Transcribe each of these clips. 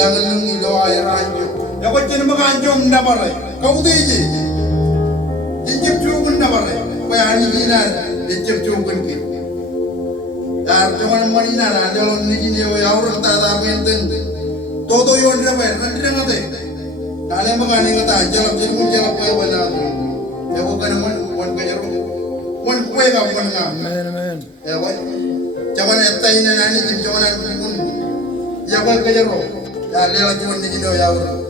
langalang ilo ay ranyo. Ako dyan makanjong na baray. Kaudeji. Jijip chukun na baray. Kaya haniginan, jijip chukun ki. Dar jangan manina na jalon nigini o yaurang tatapientin. Todo yon na bayan, nandiyan nga tayo. Kala makani nga tayo, jalap po yung wala. Ewa ka naman, wan ka jaro. Wan kwe ka wan nga. Amen. Ewa. Jaman etay na nani, jaman ang Yawa ka jaro. Ya lela jaman nigini o yaurang.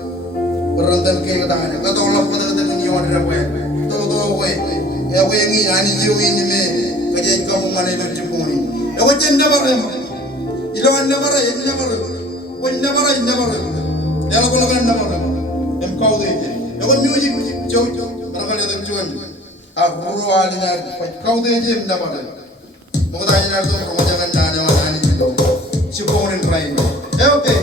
Berantan kayo tangan. Katolak po tayo ng iwan na bayan. Todo kwe. Ewa yung ani jiyo ini me. Kaya ikaw kung manay ng jipunin. Ewa dyan na baray mo. Ilawan na baray, yan na baray. Wan na baray, na baray. Yala ko lang na baray. Em kau deh, ewan music jauh, barangkali ada cuan. Aku ruang ini, kau deh je em dapat. Mau tanya nanti orang jangan nanya mana ni itu, si foreign crime. Okay.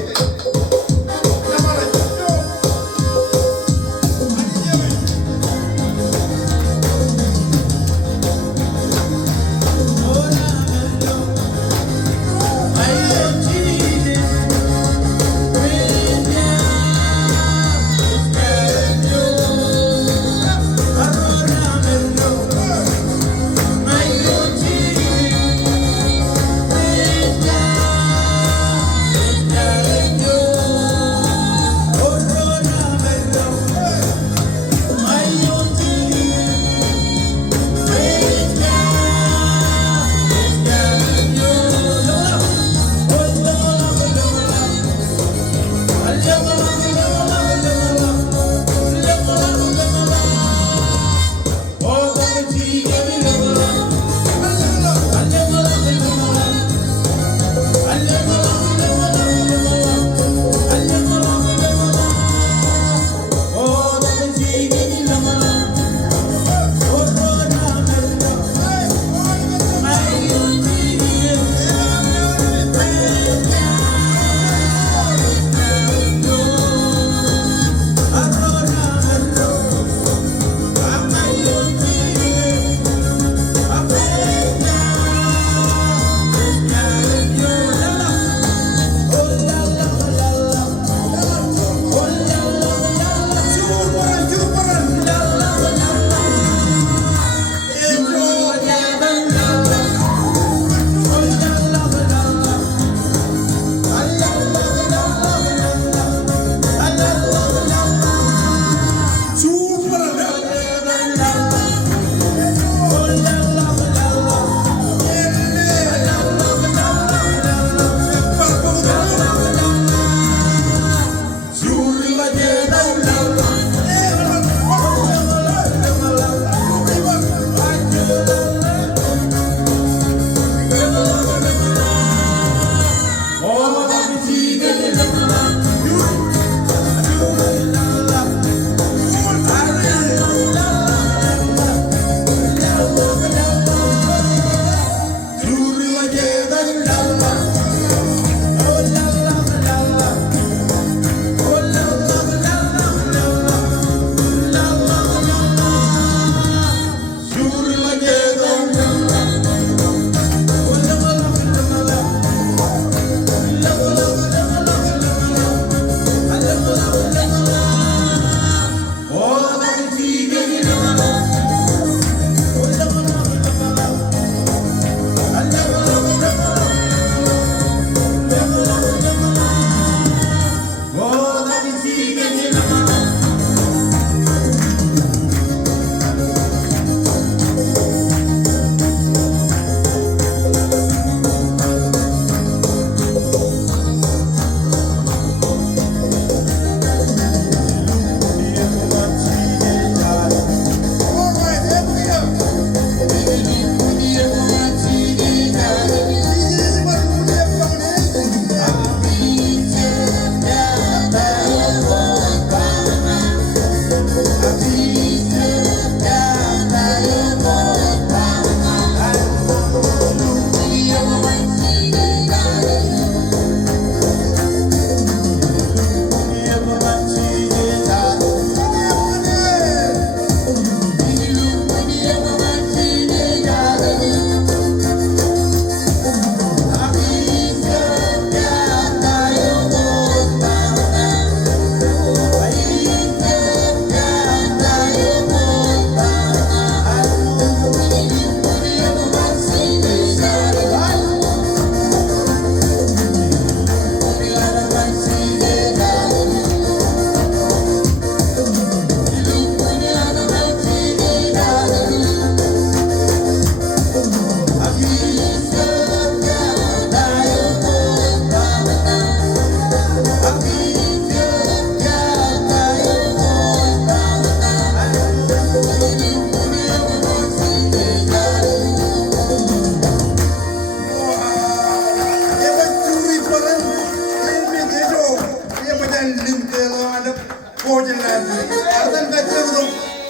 nanti. Artan kacau tu.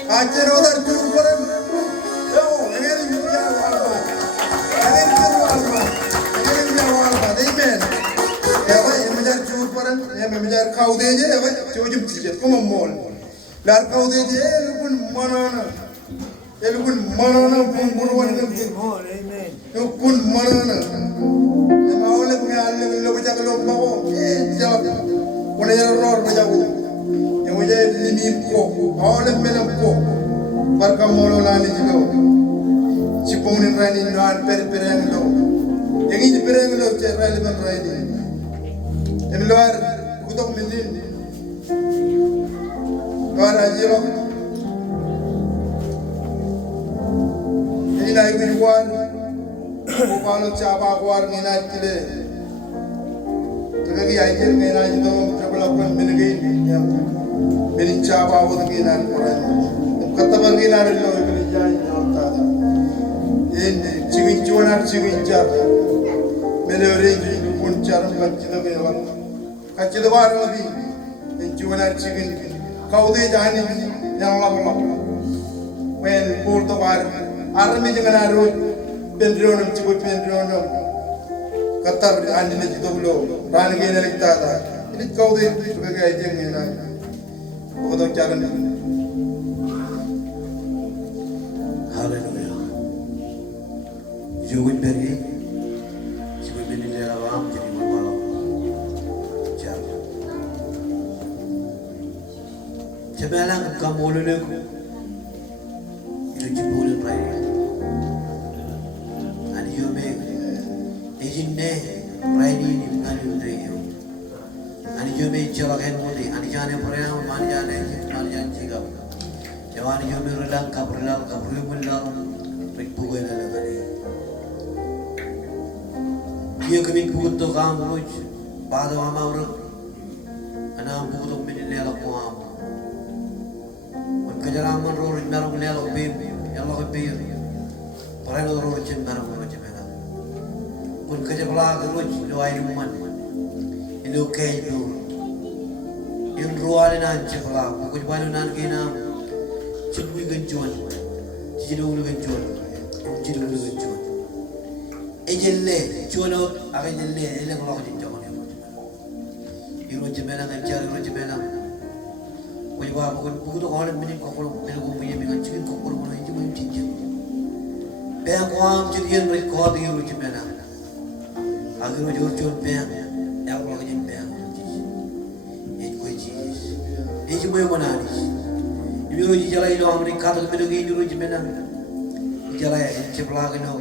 Kacau odar cukuran. Yo, ini juga walma. Ini juga walma. Ini juga walma. Demikian. Ya, ini menjar cukuran. Ya, menjar kau deh je. Ya, cukup sikit. Kamu mall. Lar kau deh je. Lupun mana? Lupun mana? Pungguruan ni. Lupun mana? Maulah mengalir lalu baca kalau mau. Jawab. Kau yang roh berjauh. Yang wajah limit ko. Maulah melam ko. Barkam molo lani jilo. Ciponin rani nuan perang lo. Yang ini perang lo cerai leban rani. Yang luar kutok milin. Luar ajiro. Ini naik kujuan. Kalau caba kuar minat kile. Terkaki ajar minat itu terpelakuan menegin. Benin caba itu minat kuran. Kata berminat itu berijai nyata. Ini cingin cuanar cingin jar. Melewari itu pun jar kacil itu belang. Kacil itu baru lagi. Ini cuanar cingin. Kau deh jangan yang lama. When pur tu baru. Army jangan arut. Pendronum cipu pendronum katar andi ne jidolo ran ge ne likta da ini kau de juga ga jeng ne na bodo jalan haleluya juwin beri cipu beni le awam jadi malam jalan cebalang kamu lele itu cipu le rai Ejinne raini ni mani udayo. Ani jome jalakan mudi. Ani jane perang, mani jane cigap. Jawani jome relang kabrelal rikpugai nalagani. Dia kami buat tu kam ruj. Pada wama urut. Ana buat tu mini lelak muam. Un kejaraman roh narum lelak bim. Allah bim. Perang roh jem narum roh jem. Pun kerja pelak terus doain umat, itu kayu, yang rualan aja pelak, pukul balu nanti nam, cendul gencuan, cendul gencuan. Ejelle, cuano, akan jelle, ele kalau kerja jangan yang macam, iru jemelang ajar, iru jemelang, pukul tu orang meni kokol, meni punya dengan cikin kokol mana itu macam cincin, banyak orang cikin rekod iru jemelang. Agar jauh jauh peang, yang orang yang peang, ini kau jenis, ini cuma yang mana ni? Ibu roji jalan itu Amerika tu mereka ini roji mana? Jalan yang ceplah kena,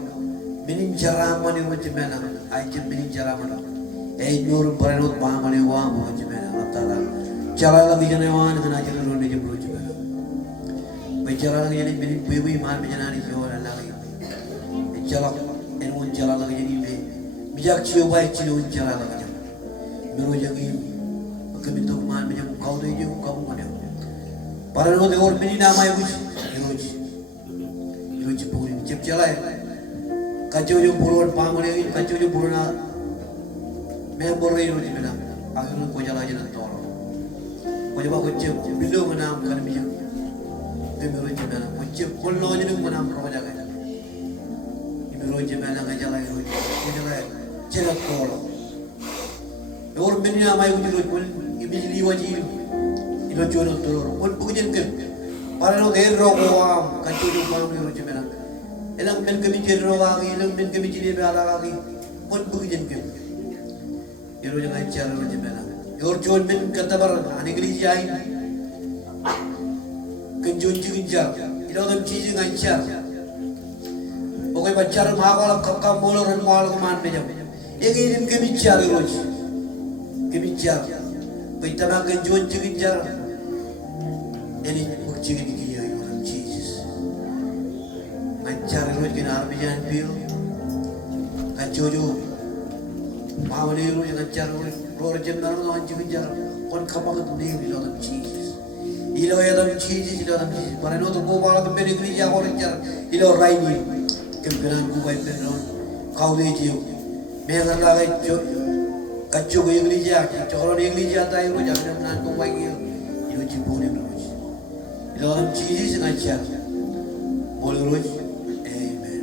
menin cara mana roji mana? Aje menin cara mana? Nyuruh peranut paham mana wang roji mana? Antara jalan lagi jalan wang dengan aje turun di jemput roji mana? Bicara lagi jadi menin bui mal bicara ni jualan lagi, jalan lagi jadi bijak cium baik cium jalan lagi jam. Meru jangi, kami tu man macam kau tu je kau mana? Para orang orang ini nama ibu Iroji pun cip jalan. Kacau je buruan pamor ini kacau je buruan. Member Iroji mana? Akhirnya kau jalan jalan tolong. Kau jawab kau cip bila mana kan bijak. Iroji mana? Kau cip kalau je tu mana kau jalan. Iroji mana kau jalan Iroji? Kau jalan. Cepat tolong. Orang bini nama ibu Iroji pun iblis wajib. Iroji orang tolong. Pun bukan ke? Para orang roham kacau je pam Iroji mana? Elang men kami jadi roham, elang men kami jadi bala lagi. Pun bukan ke? Iroji ngajar Iroji mana? Iroji men kata bar, ane gelis jain. Kenjun jinjar. Iroji cici ngajar. Oke bacar mahal kakak molor mahal keman macam. Yang ini kebicar Iroji, kebicar. Kita makan jual kebicar. Ini bukti ini orang Jesus. Ngajar Iroji kena arbi jangan pil. Kacau jo. Mahu ni Iroji ngajar Iroji jam dalam orang kebicar. Kon kapak tu ni orang Jesus. Ilo orang Jesus, ilo orang Jesus. Para no tu kau malah tu beri kerja orang ngajar. Ilo rai ni. Kempenan ku baik penon. Kau deh jiu. Mereka lagi kacau ke Indonesia, kalau di Indonesia tak Iroji jangan nak kau baik. Yuji Buni Ruj. Lord Jesus and I shall. Moluruj. Amen.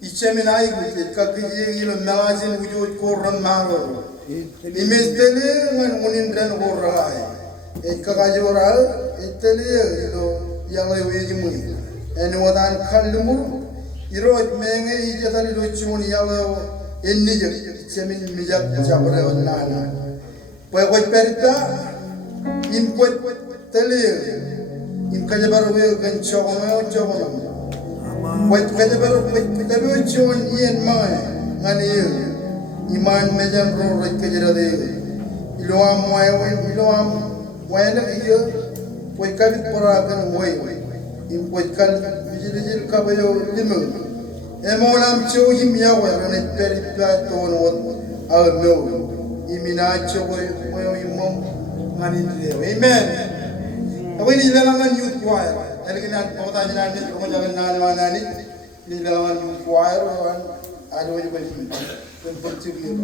Icheminai gutit kakiji ilo melazin wujud koran mango. Imestele ngan unin ren korai. Kakaji oral itele ilo yang lewi muni. Eni wadan kalumur iro menge ijatan ilo chuni yalo enni je ichemin mijak chapre nana. Poi perita import tele imkajabar we ganchogono. Wait, whatever we chon in my money, Iman Mejan Road, like Kajade, Iloam, Iloam, when a year, we cut it for a way, in what cut Vigil Caballo Limo. Emolam show him Yahweh and it very flat on what our mill. Iminacho, where we mom, money there. Amen. When he let on a youth choir. Eliginan pota jinan ni rumah jalan nana ni ni dalam choir ada wajib bagi penpercayaan.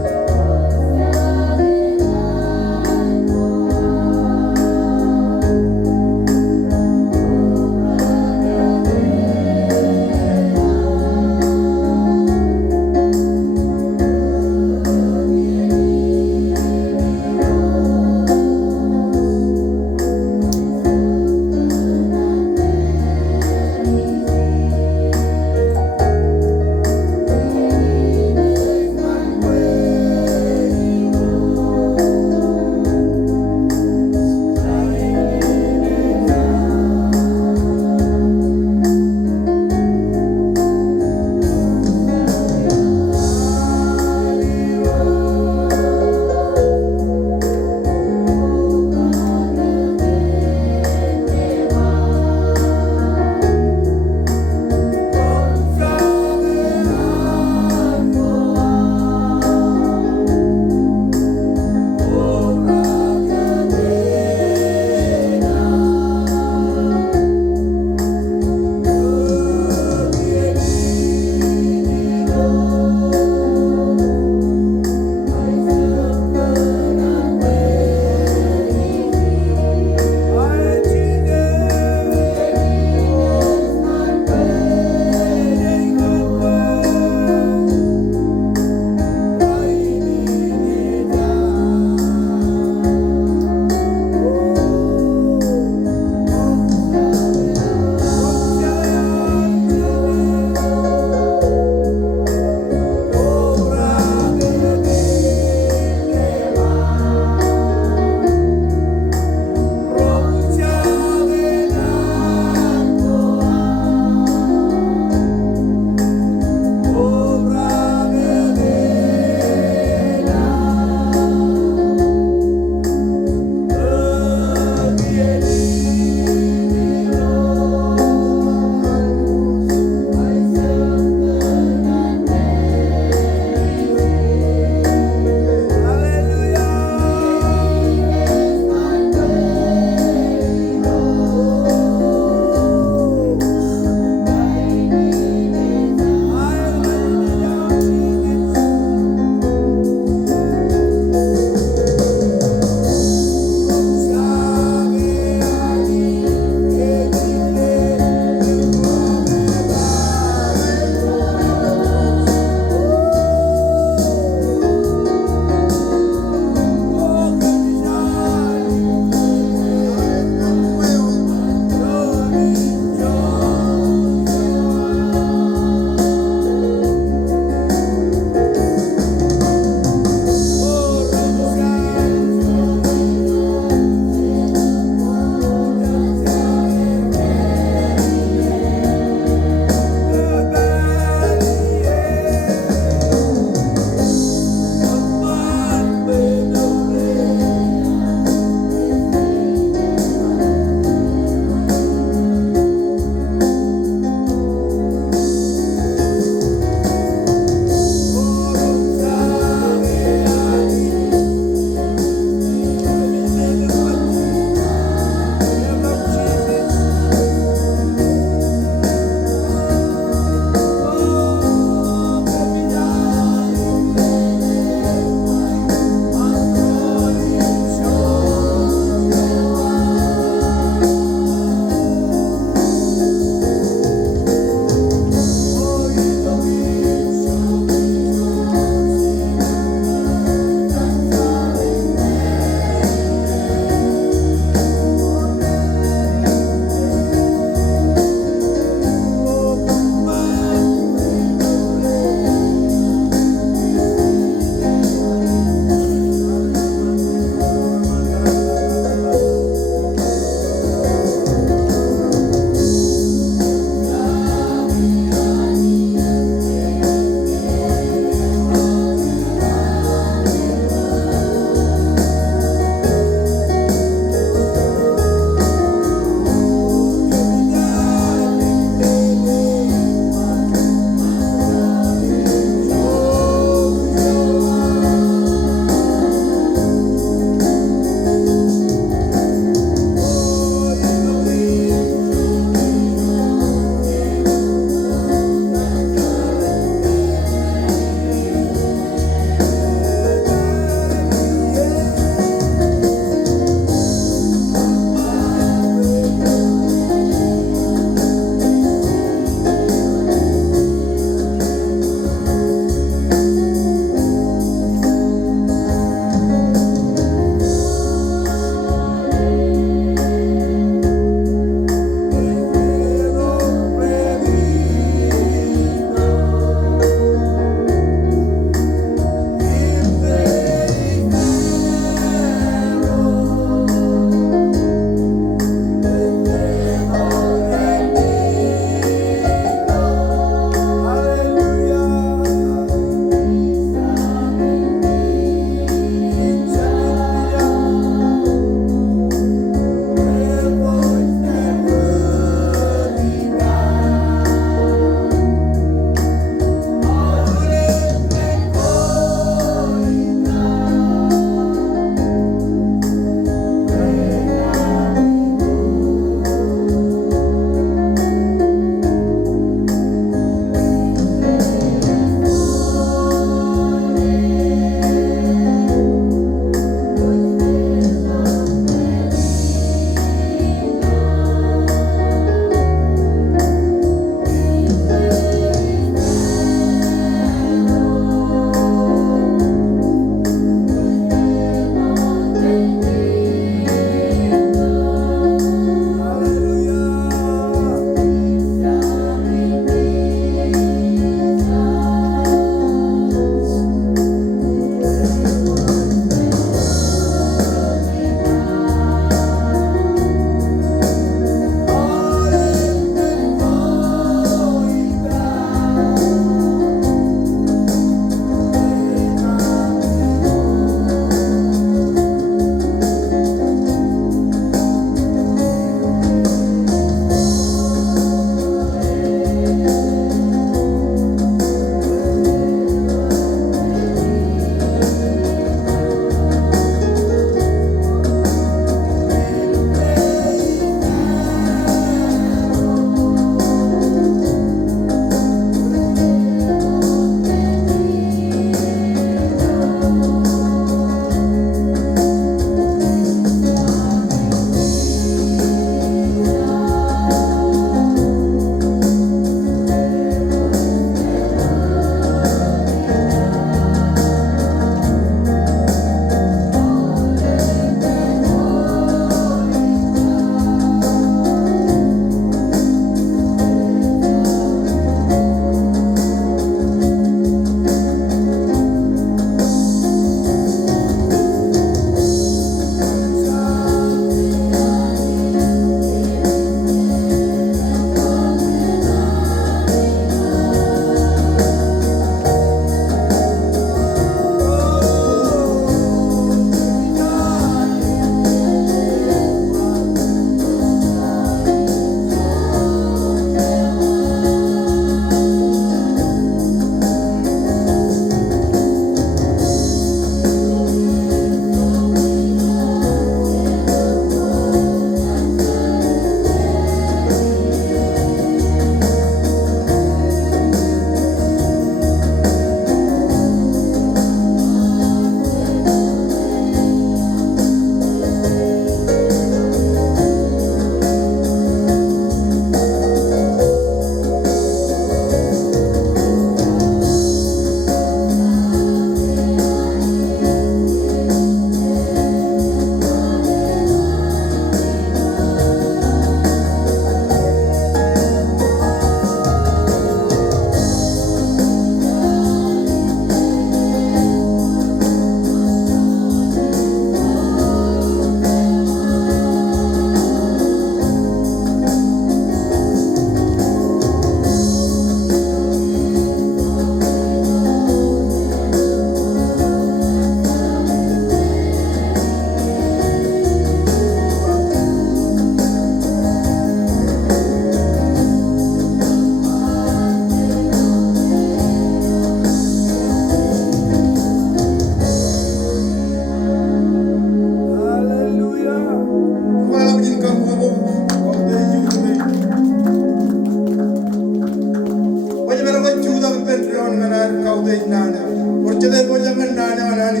Jade ko jangan nane wanani.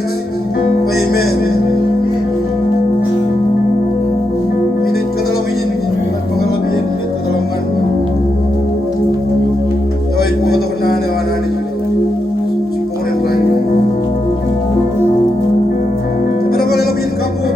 Amen. Ini kadalam ini, pagalam ini kadalaman. Jawai po to nane wanani. Sipurin rai. Pero ko labin kapo.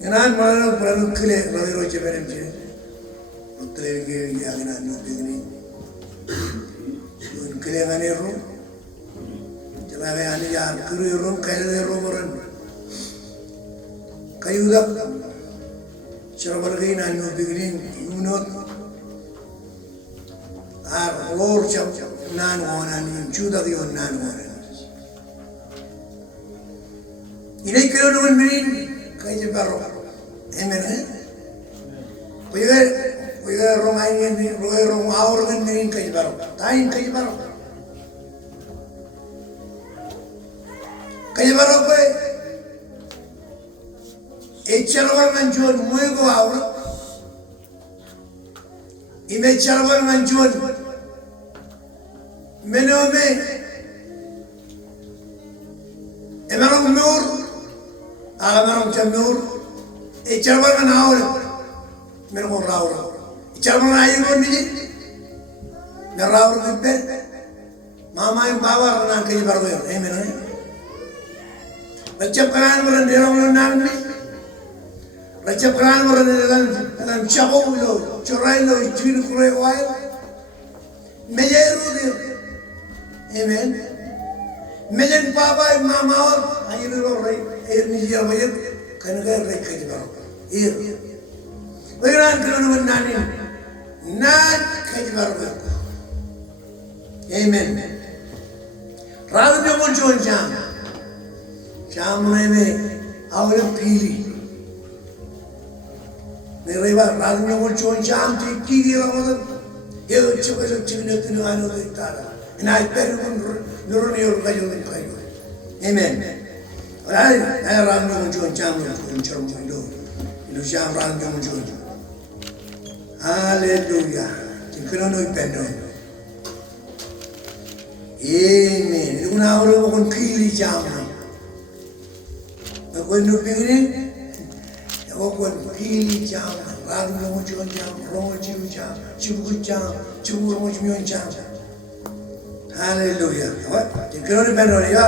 Kenan malam perlu kile lagi roce berem je, hotel ke yang anu begini, kile ngane ro, jalan ane yang kiri ro kile ro beran, kayu dak, cara lagi anu begini, unot, lor cam nan wanan, cuda kyo nan wanan, ini kilo nuan begini. Kayak baru, emen eh? Kaya rumah ini, rumah awal ini kayak baru, tain kayak baru kaya, echarawal manjuan, muego awal, ini echarawal manjuan, menome, emarong nur. Alam jamur, icarwan kan awal, mereka rawur, icarwan ayu kan ni, merawur kiper, mama yang bawa orang kerja baru ya, mana? Macam kanan orang dia orang nang ni, Raja peran dalam cabang lo, corai lo, jin kure kuai, mejeru dia, amen. Mejen papa mama, ayer lo rai, ayer ni dia mejen, kan kan rai kerja baru, ayer. Bagaimana kalau nani, nan kerja baru, amen. Ragu dia pun cuaca, jam ni awal pilih. Mereka ragu dia pun cuaca, kiri orang itu, cukup cina tu anu tu tara. Ini peru pun nurun ni orang kayu ni kayu. Amen. Orang ayah ragu dia pun cuaca, pun cermin itu jam ragu dia pun cuaca. Hallelujah. Kita nak penuh. Amen. Itu nak orang bukan kiri jam. Aku nak begini. Aku kiri jam. Lalu orang jual jam, orang jual jam, cuba jam, cuba orang jual jam. Hallelujah. Apa? Kita nak penuh ya.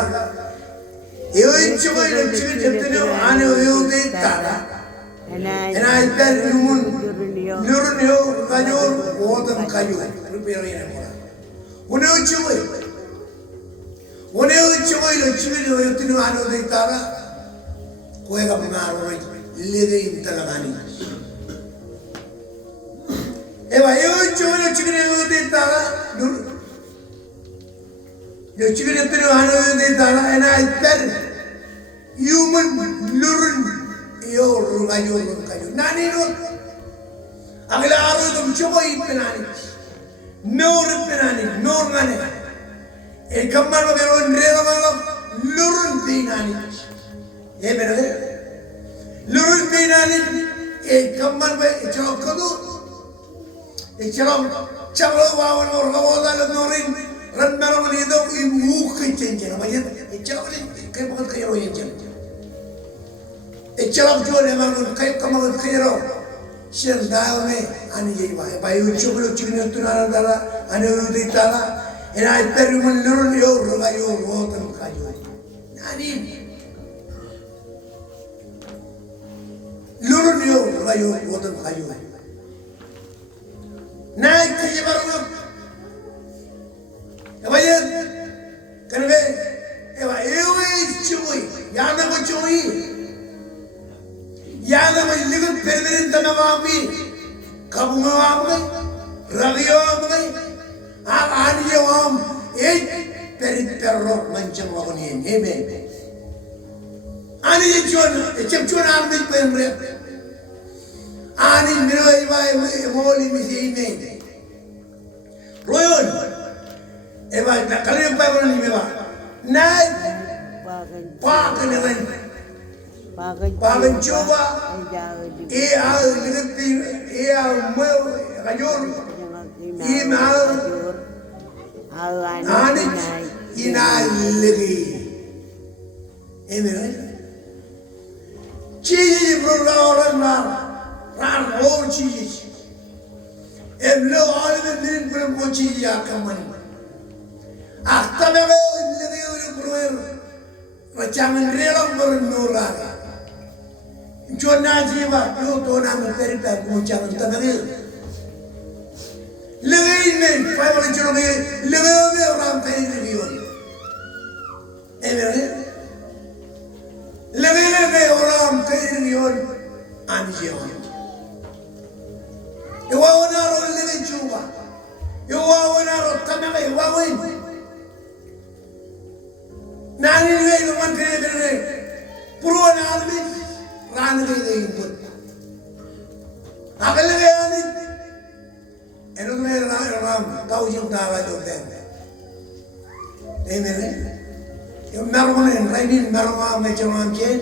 Ini cuba ini cuba jepun ane itu tara. Enai penuh nurun yo kayu, water kayu. Prepare ini mula. Udah cuba. Udah cuba itu anu itu tara. Kau yang pengaruh lagi intelagani. Eva, cuba itu tara. Yo cuba itu anu itu tara. Enai penuh human nurun yo kayu. Nani nurun. Agla aru tum coba ipenani, nor ngane. Kamar bagai rela malam lurun pinani. Benar? Lurun pinani. Kamar bagai cakap kadu. Cakap wawan orang norin. Ran malam ni itu ibu kencing. Macam cakap ni kayak bukan kayak orang yang. Cakap jual memang kayak kamar kayak orang. Siang dah ni, ane jadi bayu cukup cina tu nara dara, ane udah tara, enai peru menurun yo, rugayo, rotan kayu. Nani, lurun yo, rugayo, rotan kayu. Naik kerja baru, apa ya? Kenapa? Cuy, yang apa cuy? Yang apa lihat perberan tanah kami, kamu kami, radio kami, ani kami, perro macam apa ni, amen. Ani cuan kami perberan, ani mereka moli misi ini. Royal, kalau yang perberan ni memang, naik, pakai ni. Pagan coba, mau kajur, mau anik lagi. Ini, cici orang rar cici. Lo orang ni belum cici akan. Tapi lagi orang macam relang bernurang. Jona jiwa, yo to nama terima macam tu. Lagi ni, saya boleh cakap lagi orang terima. Lagi orang terima ani jiwa. Yo orang orang lagi cuba. Yo orang orang tanah lagi wawin. Nani lagi orang terima. Puruan almi. Rani lagi input. Akan lagi ani. Eno tu ram tahu jeng tahu tu ten. Amen. Yang merong ni, lain merong macam jen,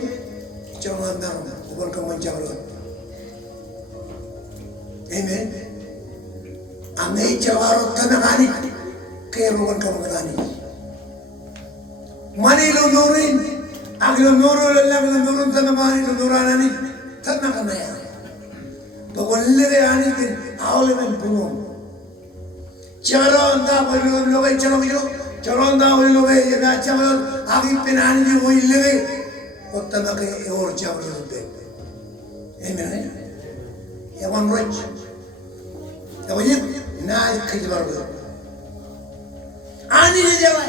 jangan merong. Bukan kamu jangan. Amen. Ame jawab tanah ani, kaya bukan kamu tani. Mani lo nurin. Agak nurun tanah mani nuran ani tanah kena ya. Pokok lele ani kan awal men punom. Jalan dah boleh logai jalan dah boleh logai jadi jalan agi penani je boleh lele. Kota nak orang jalan lebih. Amen. Ewan rich. Ewan yip. Na kajibar bu. Ani ne jawa.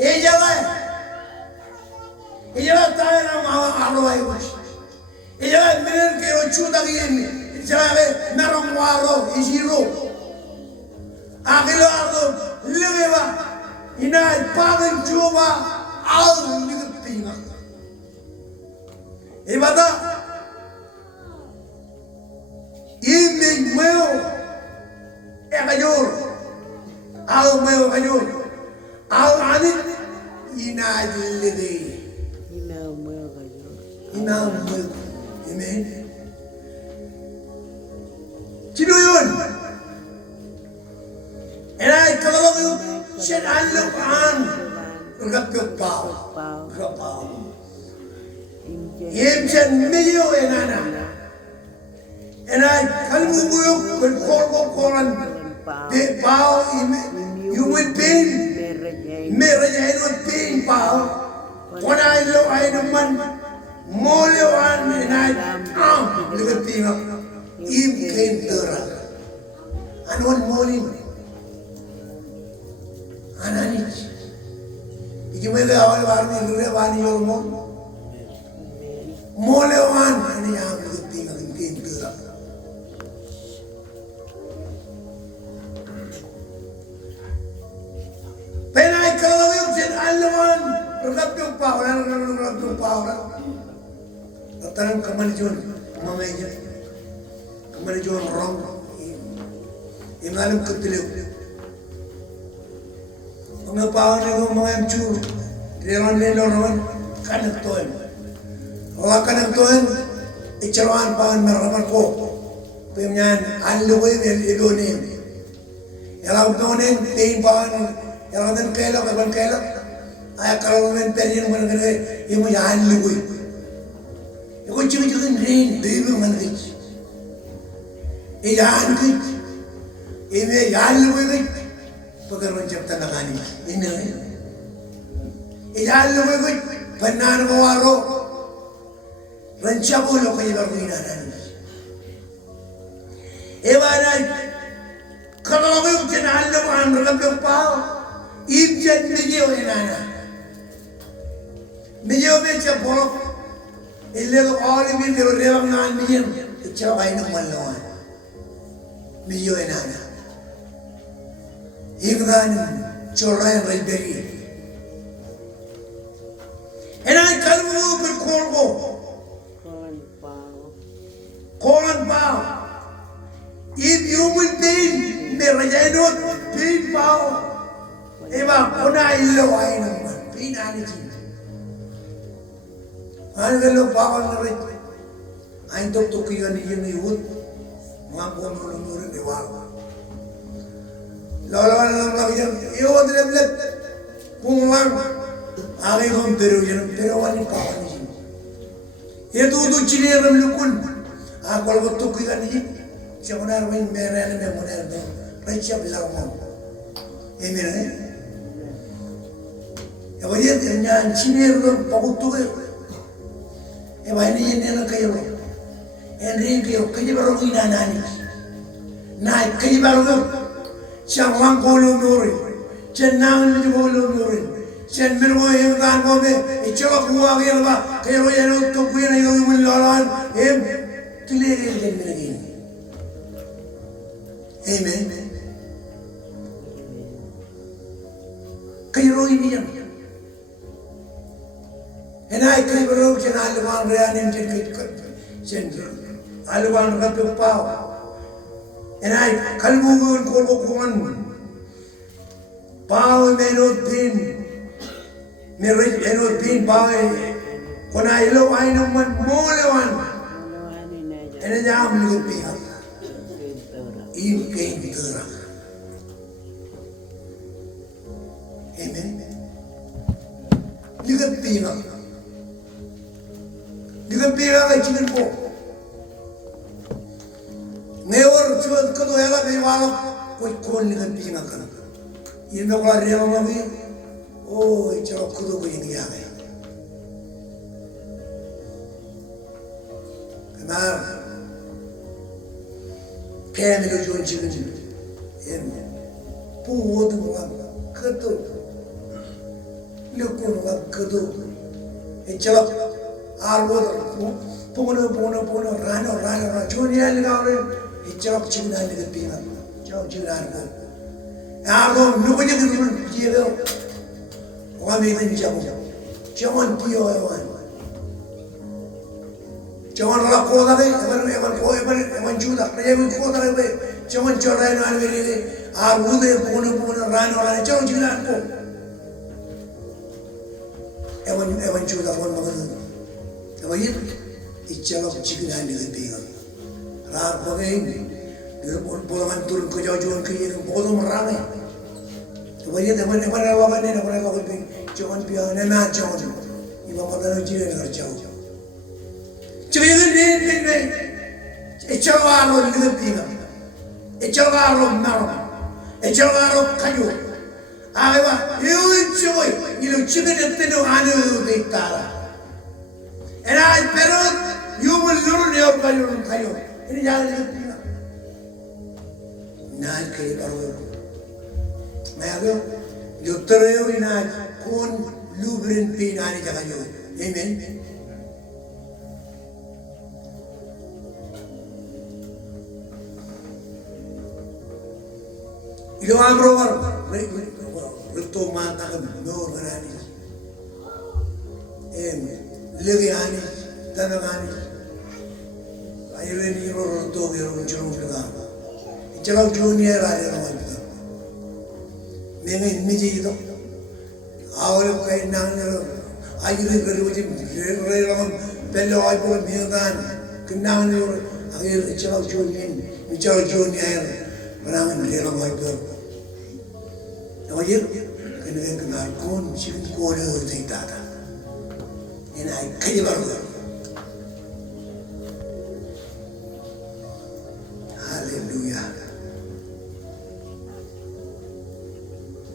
E jawa. E jawa tayo na arway was. E jawa menen ke o chuda giyemi. E jawa narong waro isiro. Agilo ardo lewa. Ina pagan chuba al nigtina. E bada Imig meu kayor al meu kayor al anit inadilidi ina meu amen sino yun enay kalawag yun siya alukan ragapyot pao yem siya medyo enana enay kalmubuyok kolkolan de pao human pain merajahin with pain pao wana ilo ay naman mole wan enay ligat tingap im kain tera anon molin ananich ikimele awal warni lure wani yormo mole wan ani am ligat tingap im kain tera Penai kalau yung sin alawan, ragap yung power. Tatanang kamanijon, mamaya, kamanijon wrong. Imalam kutiliw. Mga power na yung mga emchur, diran nilo naman kanang tuan. Wala kanang tuan, icharuan pahan maraman ko. Pemyan aluway ilunin. Yalang tuanin, pain pahan. Yang ada kelak, ayah kalau main perian mana kena, ibu jangan lupa. Ibu cuma rain, baby mana kecil. Jangan kecil, ibu jangan lupa kecil. Pekerjaan cipta nakani, ini. Jangan lupa kecil, penan bawaro, rencana bulu kaya berguna nani. Ewanai, kalau kamu jangan lupa anda lupa. Ibjan video enana. Video beca borok. Ilego all video rewang nan million. Icha kain malawan. Video enana. Ignan chorai raiberi. Enai kalmu bil kolgo. Kolan pao. If human being merajainot being pao. Eba kona ilo ay naman pinani sih. Ano kalau bawal na rin, ay tukigan niyo na yun, mga pumulong diwar. Lalawan na lang lagi yan, iwan leblep, pumulang, aking kong pero wanin bawal niyo. Ito ciniram lukun, ako lang tukigan niyo, siya ko na rin meron na meron na, rin siya bilang mo. Amen. Eba dia nyan ciner lo pakutu ke. Eba ini yang kayo. Enri kayo kayo baru ina nani. Nai kayo baru siang wang kolo nuri. Cenang ni kolo nuri. Cen mergo yang kan kome. Icoba kuah kayo ba. Kayo yang untuk kuih na yung mulalan. Tulir yang lagi. Amen. Kayo ini yang. Enai kiri beruk jen aluan reanim jen aluan kapuk pau. Enai kalmungun kolbukuman pau menot pin pau kona ilo ainuman molewan. Enai jam lupi im kain tera. Amen. Lihat pina. Lihat pina kay chicken po. Ngayon, cuman kado yaga biwala kon lihat pina kan. Ini nak lari yang mami. Oh, cakap kado ko ini yaga. mar kemelo jon chigin em puod ngam kato lekun ngam kato echalap arwod pono rano junior ngawre echalap chigna le pina chau chigna argo nukoje gudun jiego wami den jawan pio ewan jawan la koda de evan juda evan koda de jawan chorai no alveri arwode pono rano chau chigna ko evan juda won magan evan ichalap chigna le pina rar pagain bolangan turun ke jauh-jauh ke yang bolong ramai. Kemudian teman-teman awak ni nak mereka pergi jangan piang nana jangan. Ibu bapa nak jiran nak jauh. Jadi ni, ecawaro ni piang, ecawaro malam, ecawaro kayu. Awa, joy, ilu cimen itu anu betara. Erai perut, you will learn your kayu. Ini jangan ni piang. Naaj kaya karo मैं आगे जो तरह हो नाज कौन लूब्रेन पे नानी जगह जो आमेन इलो आम्रोवर रुतो माता का नोर बनानी लगे आनी तनक आनी आयुर्वेद नीरो रुतो गेरो चलो लगा चलो जूनियर आ रहे हैं मैंने इनमें जी तो आवल कहीं नांगलो आयुर्वेद करी वो जी रेगुलर लोग पहले आज बोल मिलदान किन्नांगलो अगर चलो जूनियर बनाने में लोग आज बोल तो ये कहीं कहीं कौन चिकन कौन होती था ये ना कई बार हुआ hallelujah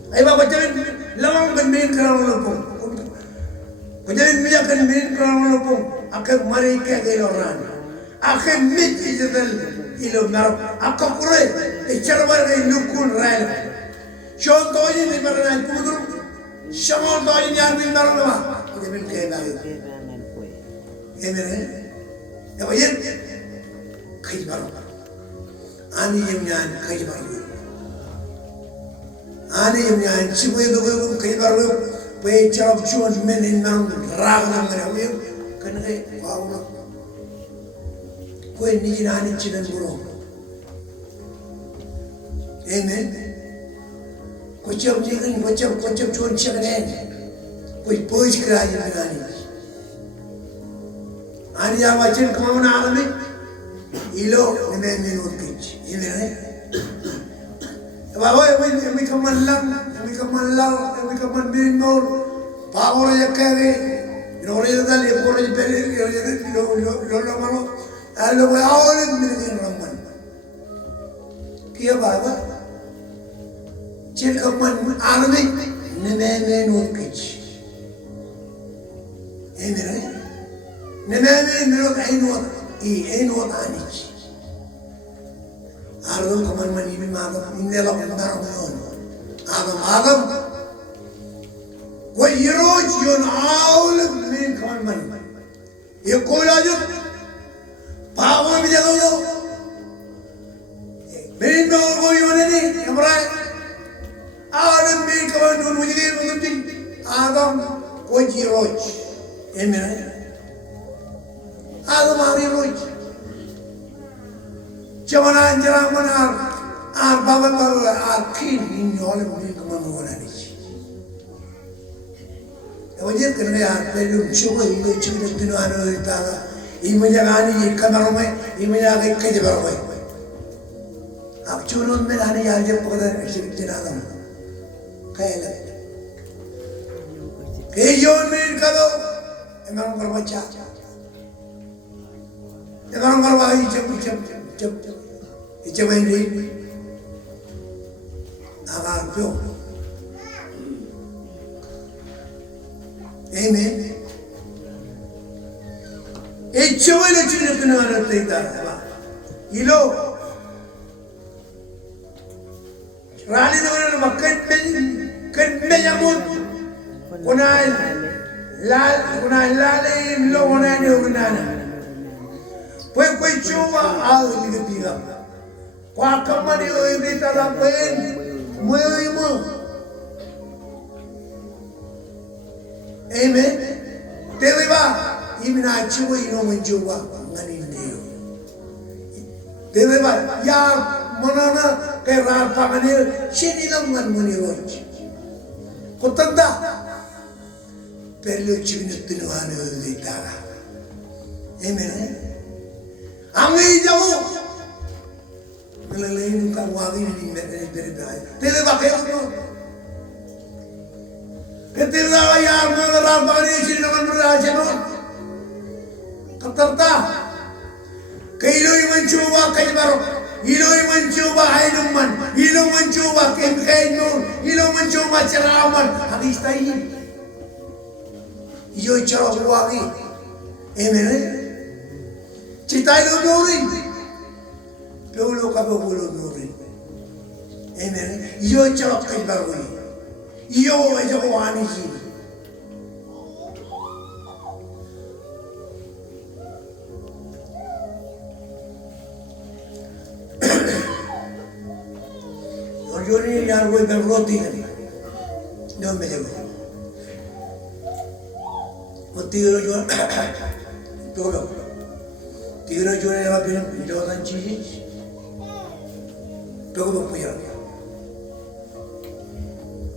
Ay ba bacain lamang kan main kerana lopong. Bacain meja kan main kerana lopong. Akan mari ke orang. Akan mit ijadal ilo marap. Akan kure icarwar ke lukun rail. Shon toji ni berani pudur. Shamon toji ni armin marulama. Ini min ke lagi. Amen. Ya bacain kai baru. Ani yang kai baru. Ani yang cipu itu kaya baru, kaya cap cuan menin malam raga mereka, kena kaya kau, kau ni ani cilen burung, amen. Kau cap cilen, kau cap cuan cilen, kau pois kerja ani. Ani yang macam kau mana alami, ilo ni menurut kich, amen. Bahawa kami kaman binor, power ya kaya, orang itu dah lihat orang itu lo malo, lalu awal itu mungkin ramai. Kia bahawa, cil kaman alami, neme nukich, ini ni, neme nuk ainut anich. Adam kaman manibi madam inela kundaram yon Adam koi yeroj yon aul min kaman man ye kola jo pawa mi jago jo min me orgo yone ni kamra Adam min kaman don mujhe mujhe Adam koi yeroj emre Adam ari yeroj Jangan anjram benar, bawa akhir ini oleh mereka mengurangi. Wajib kena perlu cuba itu cuba itu anu itu ini menjadi ini kamar ini menjadi kerja baru. Actualnya menjadi aja pada sekitar adam. Kaya kejon mereka tu, emang berbaca. Emang berbaca jam itu ini agak jauh. Amen. Echawelo chine kunana teita. Ilo. Rali dono makan menyamut. Kunai lale lo kunai ni kunana. Koi chuva al ligatiga. Kwa kamani oibita la pen moyo. Amen. Deliva imina chuva ino manjuva ngani neo. Deliva ya monana kay rapa ngani shini lang ngan muni roch. Kutanda perlo chivino tinuhane oibita. Amen. Angi jauh. Ngelalain kang wagi ni berita. Tele pakai apa? Ketika ayah mengerak bani sini dengan beraja non. Keterta. Kailoi mencoba kai baru. Iloi mencoba ainuman. Ilo mencoba kainun. Ilo mencoba ceraman. Hadis tayi. Iyo cerah wagi. Amen. Citai lo nurin, peulo kabo bulu nurin. Amen. Iyo cerok kai baru ini. Iyo aja wani sini. Orjoni yang gue berroti ni, dia menjaga. Mesti orjon, tolong. Tiro jone leva film video dan chiji togo puya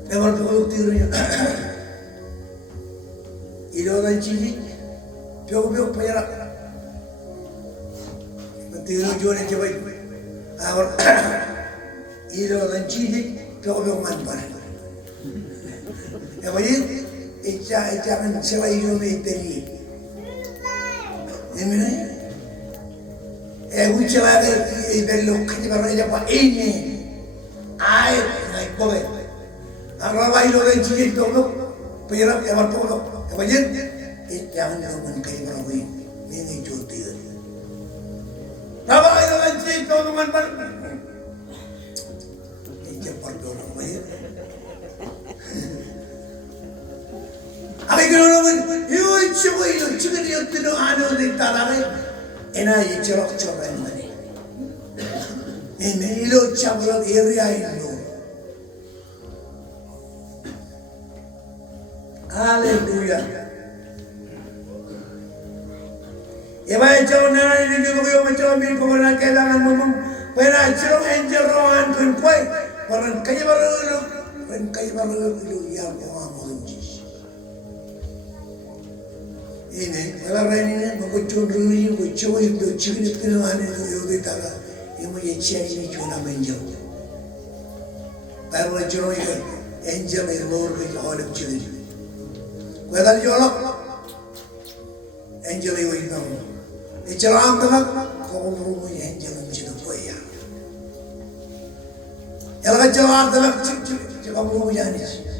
evar togo tiro video dan chiji togo puya tiro jone kebai avar video dan chiji togo man par ebai echa kan selai jone teri emene ucciare il bello che ti parla qua ini ai bobe allora io lo dici dopo per aver poco e voglio e chiamano con che parla qui nei giorni allora io lo dici dopo man par e che porto no vai che non io ci voglio ci che io ti no hanno di talare ena ichirok choran mani ilo chabra area ino hallelujah eba charo nana ni ko yo macho mi ko na kailangan mo pera charo angel rohan kun koi paran kay baro ilo ya ko amo Jesus ini kalau ini mengucur dulu, mengucur itu ciri kenalan itu kita lah, yang menjadi ini cuma angel. Baru cuma angel itu luar biasa orang ciri. Kalau jolok angel itu itu, ceram tak? Kau berumur angel itu boleh. Kalau ceram tak, kau berumur janis.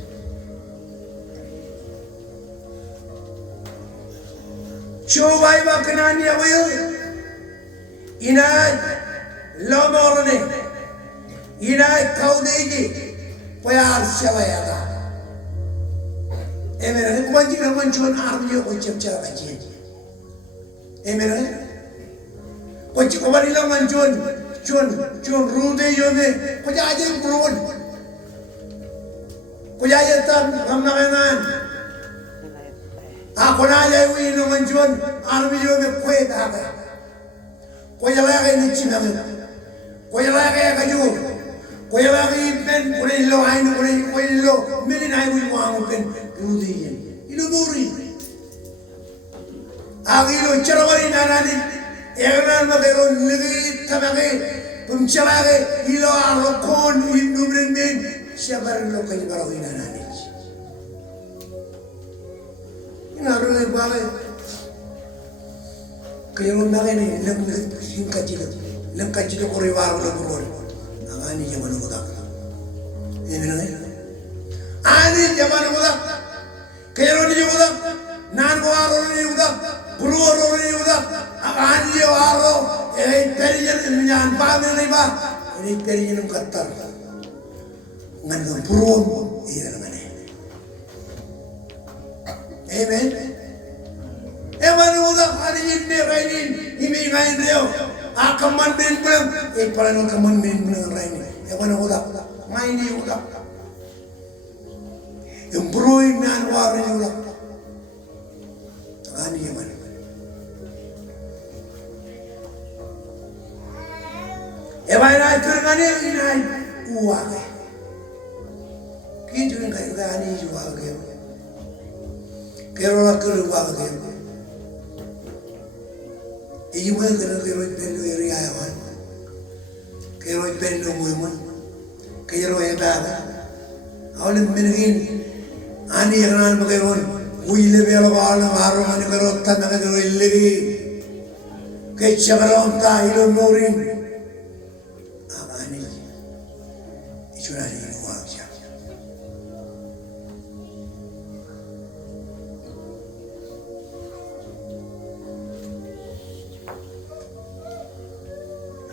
Coba iba kenani awil, inai lomorne, inai kau deji, payar siapa ya ta? Emerane kubanci naman cuman armio ko cipcara kaji. Emerane, kubanci kubani naman cuman rude yone, kuja aja kurun, kuja aja tam kamnakenan. Ako na jay uwi naman juan, armi yo me kwe daga. Kwe jala kay ni chinaga. Kwe jala kay kayu. Kwe jala kay ben kure lo ay no kure lo meni na uwi mo ang ben rudi yan. Ilo duri. Agi lo charawari nanani. Eganan magero ligi tamage. Pumchalage ilo arokon indubren ben. Siabar lo kay barawi nanani. Naruh lebagai, kalau nak ni lengkap cila korewar belum. Angani zaman muda. Ini mana? Ani zaman muda. Kalau ni muda, nan gua orang ni muda. Purwori udah akan dia waro, perijen minyan pamil ni ba, ini perijen katar, ngan purwom iya mana, amen. Eman udah hari ini rainin, ini ngain dia, akaman bin belum, paling akaman bin belum rainin, eman udah, ngain dia udah, yang purwom minyan waro ni udah, akan dia mana. Ebainai kerengane inai uang. Kita yang kaya gani jual game. Kerola keruang game. Ibu yang keroi pelu eri ayawan. Keroi pelu muimun. Keroi ebaga. Awalnya menegin. Ani yang nan pakeron. Uile bela bala maru mani kerot tanah keroi lagi. Kecakaran ta ilmu norin.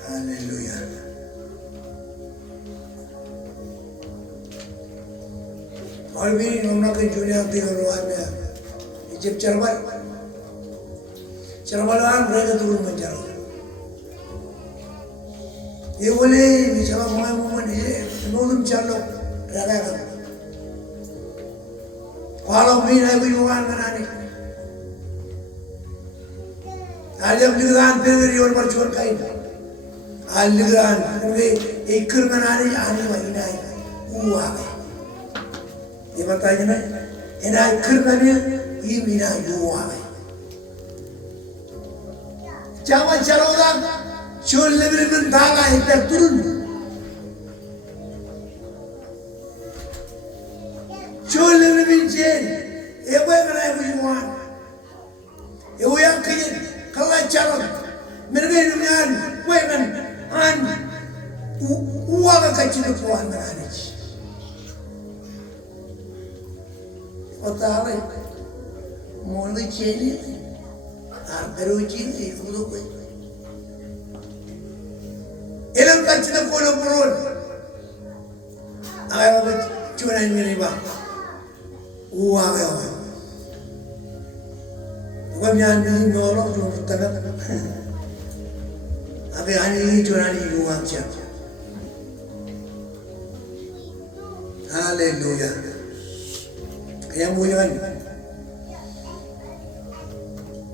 Hallelujah. और भी नमना के जुनिया भी करवाए में जब चरवालान रहेगा तो रूम में जाओ ये बोले बिचारा मोए मोमन ये नोदम चलो रहेगा वालों भी नहीं कोई युवान बनाने आज अब लिग्रान फिर योर पर छोड़ कहीं आज लिग्रान वे एक कर बनाने आने वाली नहीं वो आ गए ये बताइए ना इन्हें एक कर बनाने ये बिना वो आ गए चावा चलोगा शोल लेवल में धागा एक तर तुरंत शोल लेवल में जेल ये वो बनाए कोई युवान ये वो यार कहीं kalau calon mereka dengan wemen an uang kecil puan berani. Otak apa? Mulai cili, arberu cili itu tu. Elam kecil pulau pulau. Agar apa cuma ini bah uang apa? Wamian ni nolok tu tak apa. Abi ani curang ni luang siapa. Hallelujah. Kaya mo yan.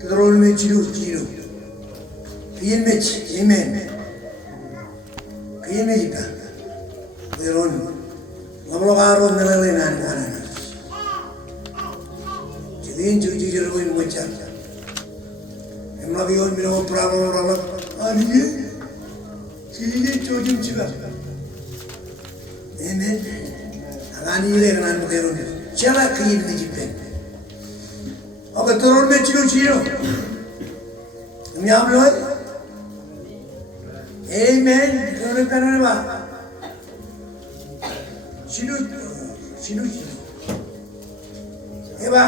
Kadrol me chilu. Kiyin me amen. Kiyin me jita. Kadrol. Ngamlo karo nalalinan ko na. Jidin juji jeruin mo chan. Emlabiyon minum problem orang ani sini cojum juga. Amen. Ani lekan bukan. Cara kian menjipen. Apa turun mencium ciro. Miam loh. Amen. Turun kanan apa? Ciro. Eba.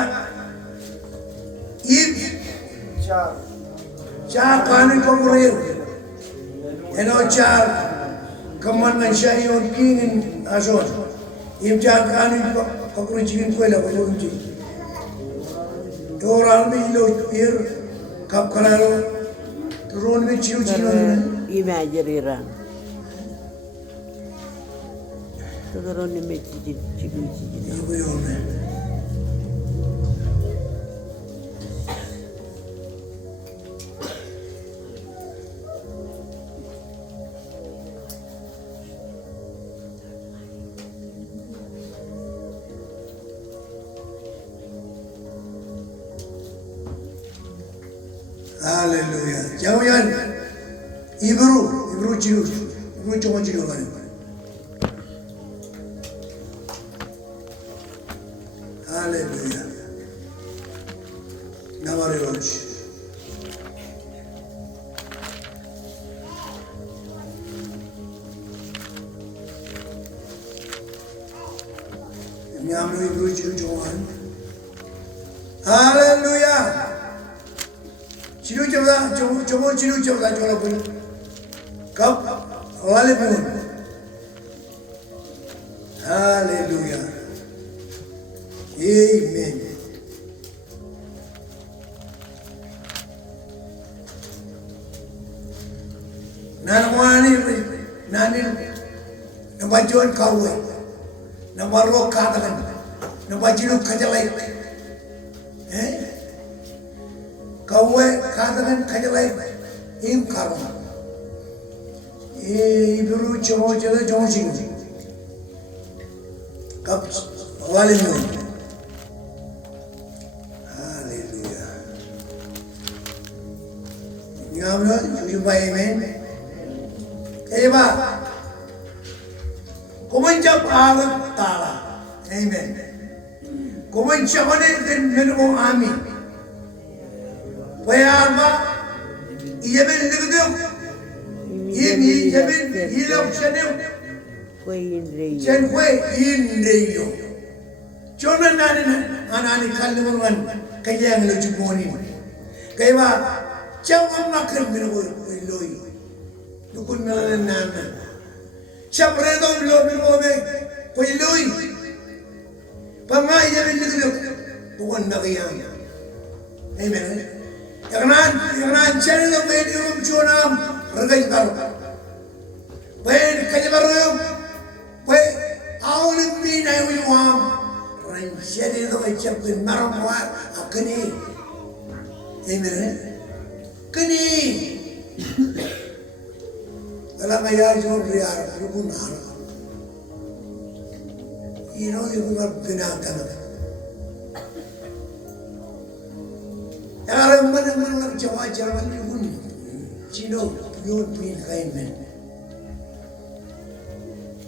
Ib. Cha kanin pemuril, eno cha kaman mensyai on kingin ason, im cha kanin pemuril kuela pemuril. Orang ni lo ir kap kalaro, turun ni ciu. Imageriran. Turun ni ciu. Ibu yome. Hallelujah. Jangan yan. Ibru ciu cuma ciu kan. Hallelujah. Nama Lord. Nyamlu ibru ciu cuma. Hallelujah. da chomo chiru chola chola pun. Kap wale pun. Hallelujah. Amen. Nani nabajuan kawe, nabaro katakan, nabajilu kajalai, kawe katakan kajalai, im karon, iburu chomo chola chomo chiru, kap wale mo. Hallelujah. Ngamno jumpa amen. Eba, kumancap alat tala, amen. Kumancapane den menuko amin. Payaba, iyaben negdeu, iyaben ilok chadeu, chen kue indeyo. Chona nani kallemuran kaya ngelucu moni. Kaya cakap nakal menuko iloi. Dukun melayan nana. Siapa redom lo be, koi lui. Pangai jadi negeri, bukan nakiyang. Amen. Yang cari lo be di rum cuanam, regai karo. Be kaje baru, be awal ini naik uang. Rancari lo be cepet maram war, akni. Amen. Kini. Kalau kaya jual riar, rukun hara. Ino itu kan binatang. Yang mana Jawa rukun, Cina pion kain men.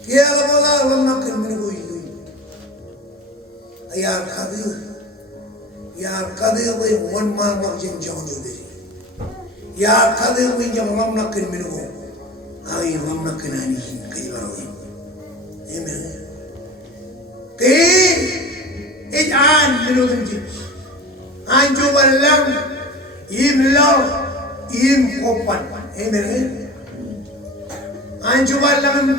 Kia la makan menunggu itu. Ayar kade we one man nak jauh jadi. Yar kade we jam makan menunggu. Ay ramna kenani kay barawin. Amen. Kay an minodin jib. Anjo walang imlaw kopan. Amen. Anjo walang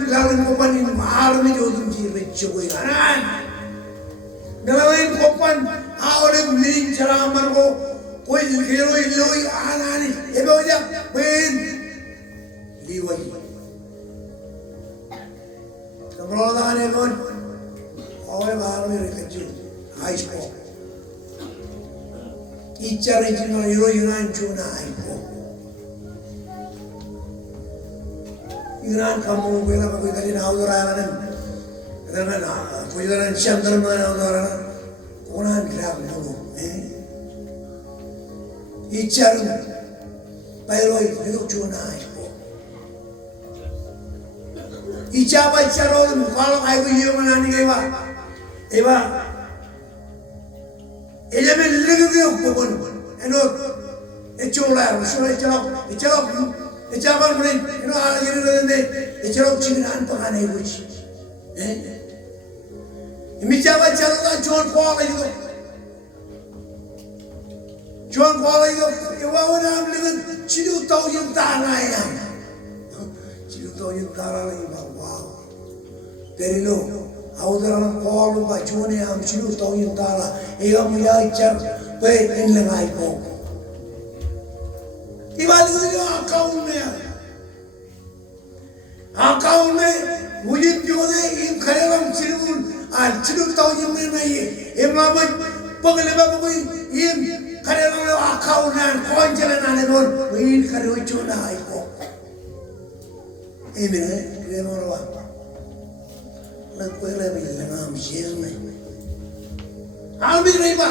kopan in mahal mi jodum ji recho koy anan. Galawin kopan awre mling charamar ko koy hero iloi anani. Ebe oja ben liway. Kemudian ekor, awal baru mereka high school. Teacher itu Yunan cuna high school. Yunan kamu bela kau tadi nak orang lain, kerana kau jalan Chandra mana orang, orang gerak dulu. Teacher, bayar itu cuna high school. Ijaba charol kalau ayo yo manani ewa ele me lege ko bon eno echola echaba mun eno ala yere de echalo chingan pa kanai buchi imi jaba charol John Paul yo ewa wana am lege chidu tau yum tana ya chidu tau yum tara la wow terilo awdaran Paul ba John am chidu tau yum tara ega muya ichar pe in lengai ko ibali yo account में मुझे क्यों दे इन खरेलम चिरू ताऊ जी में नहीं है मामा पगले बाबू कोई इन खरेलम में account है कौन चले ना ले बोल इन खरे चुना है को ये मेरे ये मोरवा लग पहले भी लगाम शेर में आल भी नहीं बा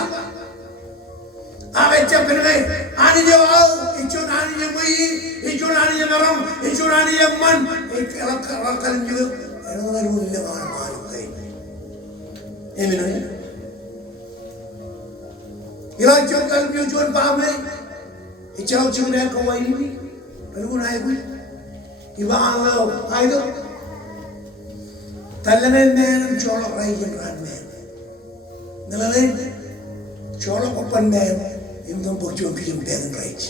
आगे जब गए आने जो आओ इचो नानी जो मई इचो नानी जो मरम इचो नानी जो मन एक अलग करें जो ऐसा ना रूल ले मालूम है ये में नहीं इलाज जो कल भी जो बाम है इचाओ चुने को वही नहीं रूल है कोई इबान लो आइलो तल्ले में चोलो राई जन में नलले चोलो को पन्ने इनकम बच्चों की जम then right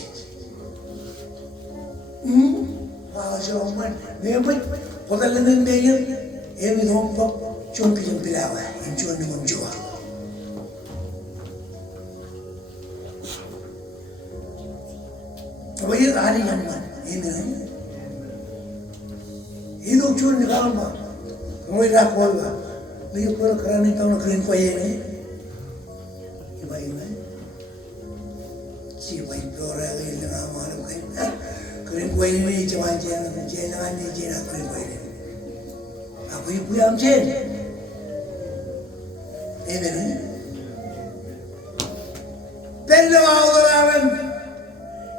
Aman, memang padalan mayor, emi dompa chonki jempilawa, injuan munjua. Tapi hari zaman ini, itu cuma kalma, kamu dah kuat, dia pun kerana itu orang kering payah ni, ibu, si bayi berorang ini nama orang kering payah ni cuma jangan ni jangan kering payah ni, aku ibu yang jen, ini, perlu orang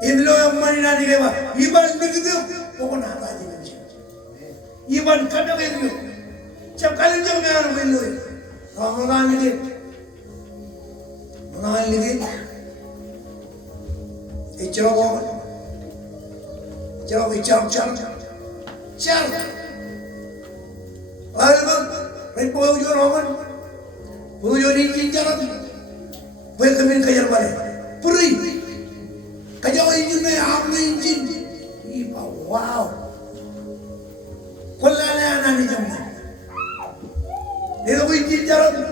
Imlo yang mana ni lewa, iban begitu, pokok nak aja macam. Iban kadang itu, cak kali jauh ni orang imlo. Orang lagi, icara, car. Alban, ribu ujur orang, ujur ini jalan, boleh kami kajar balik, puri. Kajau injin ni, am injin. Iba wow. Kolane anak ni jamnya. Lelo injin jalan,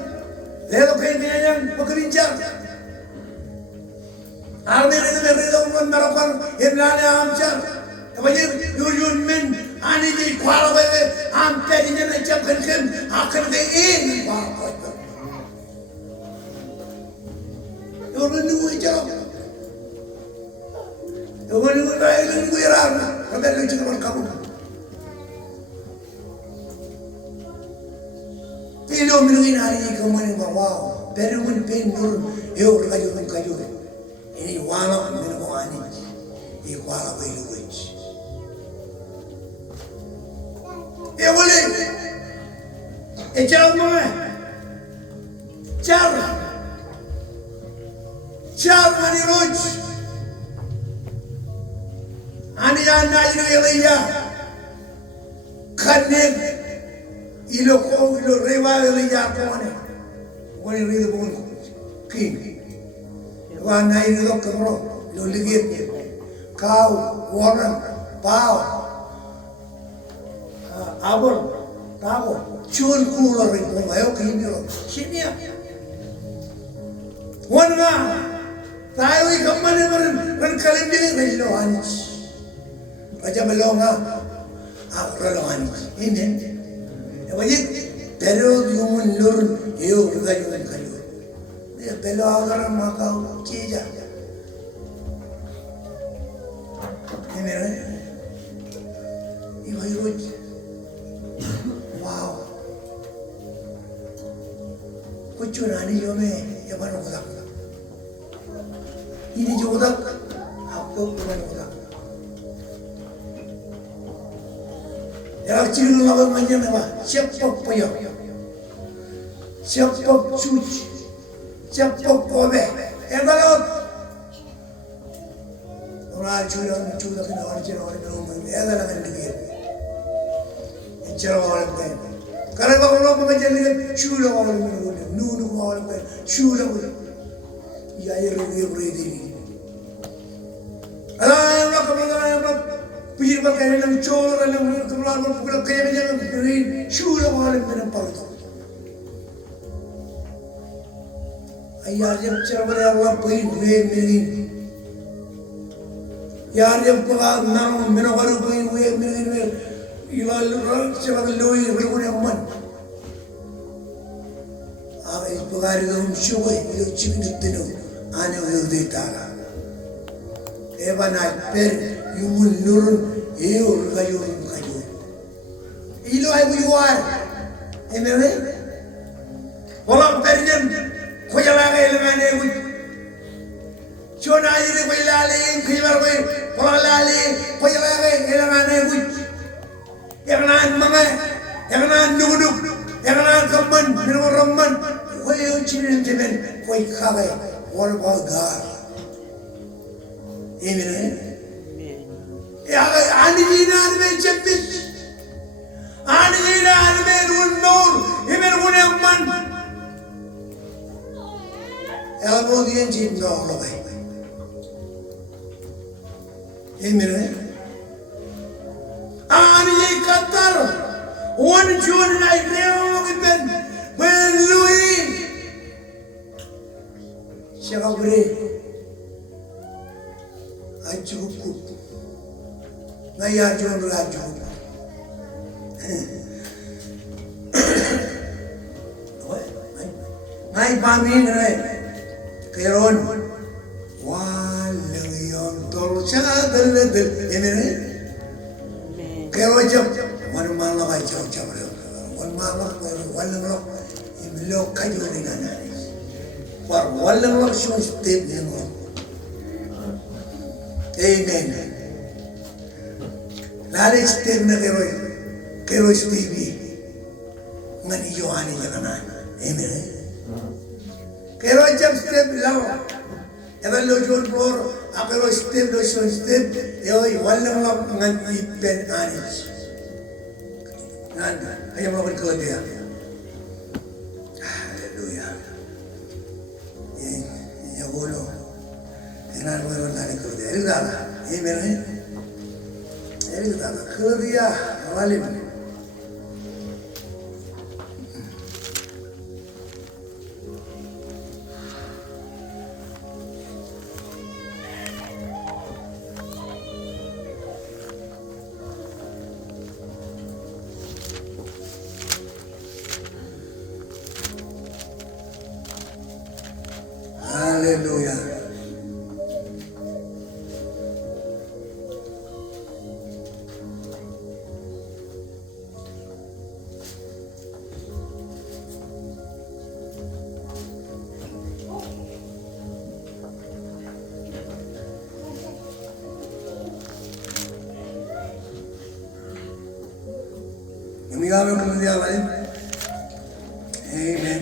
lelo kain yang pekerja. Arme itu mereka umum merapan, imlane amcar. Kemudian yurun men, ani di kuala bebe, amper ini macam kerkem, akan ke ini. Yurun ni jalan. Orang itu lain itu iran, ada lucu orang kamu. Ini orang ini hari kamu ni wow, perlu pen turun, kaju. Ini wala minum ani, ini wala bayi lucu. Boleh, jauh mana? Jauh mana lucu? Ani anda ini ya, kanen, ilo rewa ya kone, kone rido pun king, wana ini lo kero, lo ligit, kau, warna, pau, abon, tabo, cun kulo rido, ayo kini lo, sini ya, warna, tahu ikan mana kalim dia rido anis. Raja melonga, aku lawan ini. Wajib perlu human lurun, yo kayu. Dia perlu orang makau cija. Ini ni, ibu ibu, wow. Kucu nani jome, yang mana kuda. Ini juga aku mana kuda. Yang ciri lawan macam apa? Siapa payah, siapa cuci, siapa kobe. Kalau orang cuci kena orang ciri orang belum, ada lagi dia. Ciri orang lain. Kalau orang macam ni, cuci orang belum, nunu orang belum, cuci orang. Ya iru ini. Alah, orang kemudian Pihak pakai dalam cor, dalam kemulan pukul kaya macam ni, syurga malam minum parut. Ayah jam cerita orang pihak ni, yar jam pihak nama minum baru pihak ni, ilah orang cerita loi berlaku yang man. Abai pihak itu syurga itu cipin itu, ane itu ditara. Ebanai per yumun nurun kaju. Ilo ay buyuar. Emre. Walang pernem koyalanga ilmane uj. Chona ile koyalale kibar koy koyalale koyalanga ilmane uj. Yangan mama, yangan nuguduk, yangan kamman, minum ramman. Koy uchinin temen koy khabe wal bagar. Emre. Ya, ani jinan में चप्पिस, ani jinan में रूनोर, इमें रूनेम्मन. Ya, वो दिए जीत ना हो भाई. Emre. One June night leo given when Louis Shakabre Ajuku Naya John Raju Nai Pamin Keron Walayon Tolcha del Emire Kerojam one mala by Georgia one mala one lock in low Kajurina for one lock shows deep in one. Amen. Lari step na kero Stevie Mani Johanni Jaganan. Amen. Kero jam step lao. Ever lo John Bor, akero step lo show step. Yoi one lock ngan ipen anis. Nanda, ayam lo berkeluarga. Hallelujah. Ya bolo. Enak boleh lari kerja. Enak, amen. Enak, kerja awalim. Hallelujah. Amen.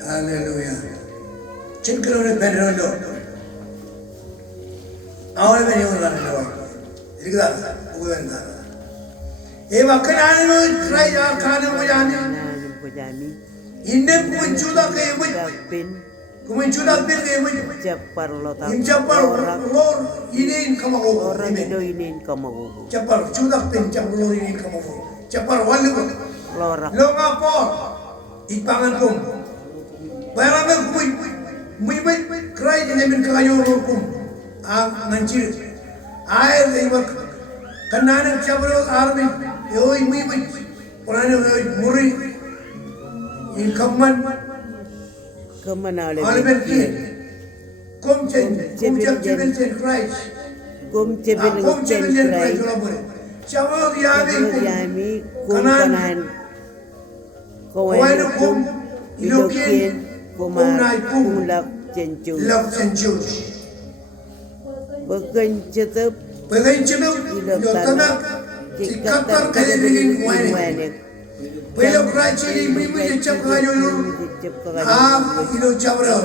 Hallelujah. Chinkalo Pedro. Ahora venimos a la Eva kanano try ya kana mo yani. Inde kumunchuda kay mo. Kumunchuda bin kay mo. Japar lo ta. Japar lor inin kamago. Orang do inin kamago. Japar chuda bin japar lor inin kamago. Japar walu ko. Lora. Lo nga po. Ipangan ko. Bayar me muy cry ine min kayo lor ko. Ang manchir. Ay lewa kananan chabro army. Yoi muy purane muri in kamman Kemana oleh alben ki kom chen Christ Kum cebin Christ chabro yami kanan kawan kum ilokin kumar kumlak cencu bekencetep Katar kaya din kuwain. Pelo krachi ni mimi chap kayo lo. Ilo chabra.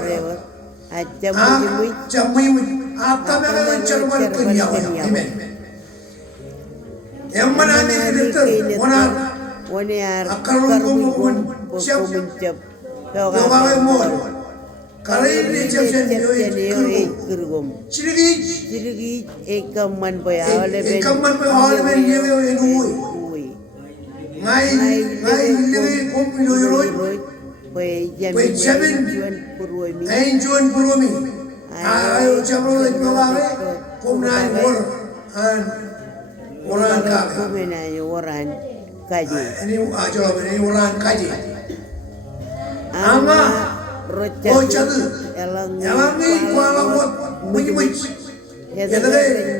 Chamui. Apa mereka cakap punya. Amen. Yang mana ni kita onar. Akarun kumun chap. Doa mol. Kali ni chap kerugum. Cirigi ekaman boya oleh ben yewe enui. Ngai lewe kom loyoroi. Jamin juan purwami. Ayo chabro bawawe kom nai war an orang kaga. Kumena orang kaji. Ini ajo ini orang kaji. Ama rochadu. Elangi kuala buat muj. Ya Mother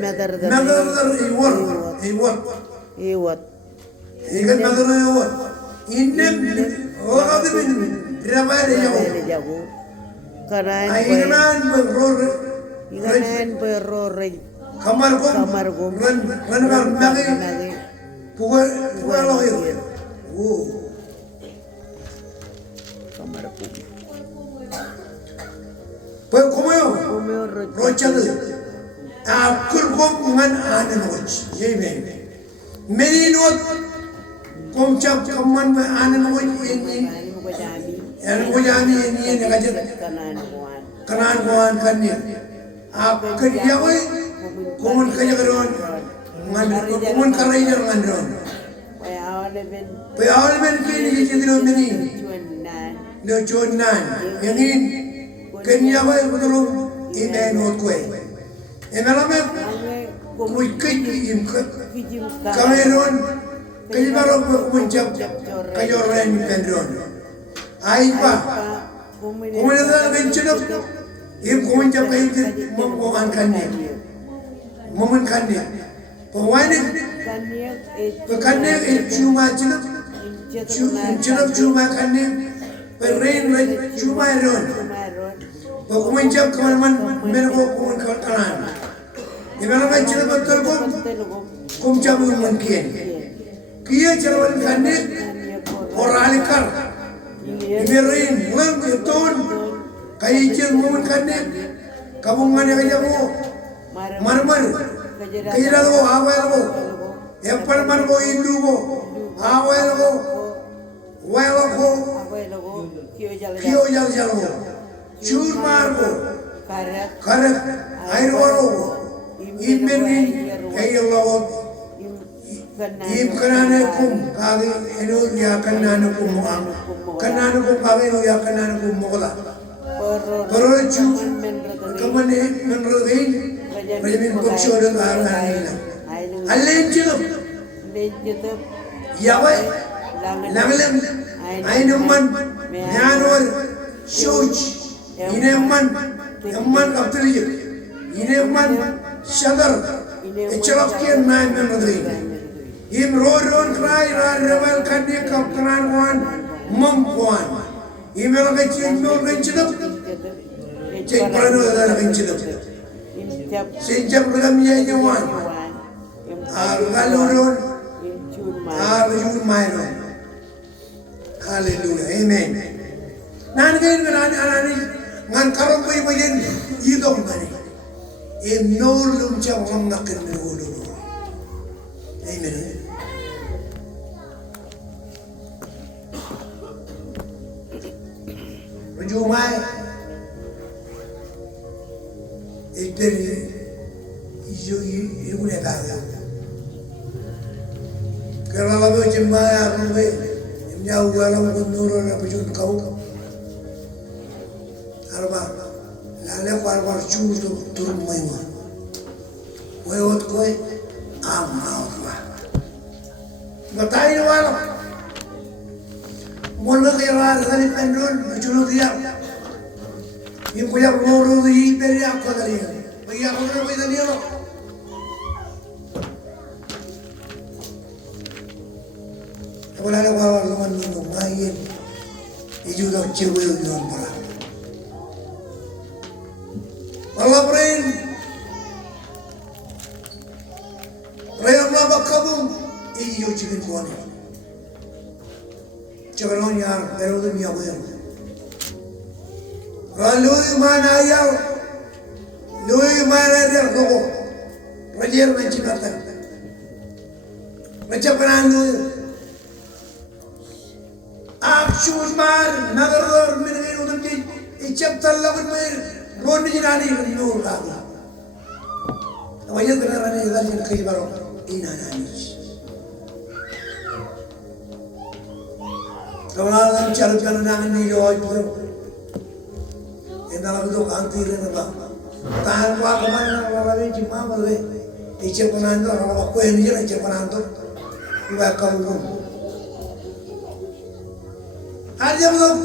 Iwat. Ikan mother Iwat. Inem orang tu bin ramai jago. Kanan berror. Kamar gom. Ran magi. Pukul lagi. Kamar gom. Pues como rochado. Akul gom ngan anen roch. Amen. Meni not Komcap kaman may anan mo ini. Ani mo ko jami. Yan ko jami ini kajet kanan kuan kannya. Akan dia we kuman kaya karon. Man kuman karay jar ngandron. Payawal ben kini jidro mini. No chonan. Yanin kanya we kutulong imen hot kwe. Emelame kuy kay Cameron kaya baru kumencap kayo ren pendron. Ay pa. Kumanada bencinap. Im kumencap kayo mamuan kannya. Mamuan kannya. Pemain pekannya cuma cuma kannya. Perain cuma ron. Kumencap kemana-mana menko kumen kanan. Gimana bencinap betul kumcap mungkin. Kia jalan kandik oralikar imirin ngang keton kaya momen kandik kamu mana kaya mo marmar kaya lago awal lago epal margo indu mo awal lago wal lago kio jal lago chur margo karak air waro imirin kaya lago Im kanana kum kagi eno ya kanana kum muang kanana kum kagi eno ya kanana kum mola peroju kemana menrodin menjadi kursi orang arana alen jup ya wai langlem ainuman nyanor shuj ineman eman kapteri ineman shadar echelok kian naik menrodin Im roron cry rebel kandik kapteran wan mampuan. Im lagi cincin cincin cek peranu ada cincin. Cincin bergamnya nyawan. Galuron arjun mayron. Hallelujah, amen. Nanti ngan ngan karong boy boyen idong mani. Im nor lum cawang nakin merulo. Amen. Rujumai itu isu ni kaya. Kalau lalu jemaah ramai, jauh dalam kunduran apa jun kau, arba, lalu kau curi turun main, kau kau amal kau. Batai wala, mula kaya dari pendul macam dia. Ibu yang loro di beri aku dari, beri aku dari dia. Kalau ada orang luar minum main, itu dah cewek yang berapa. Allah beri, raya mabak kabung. Iyo chicken kone. Chakaron yar, pero dum yawer. Ralui mana yaw. Lui mana der koko. Rajer mencipta. Menciprandu. Akshur mar nagar minir udum ji. Ichaptal lagun mer. Ron jinani nur lagu. Awalnya kenarane dalin kai baro. Ina nani. Kalau orang cari jalan ni jauh pun, entar aku tu kanti rena bah. Tahan kuat kemana orang lain cuma boleh. Icap penantu orang aku yang ni icap penantu, ibu kamu pun. Ada belum?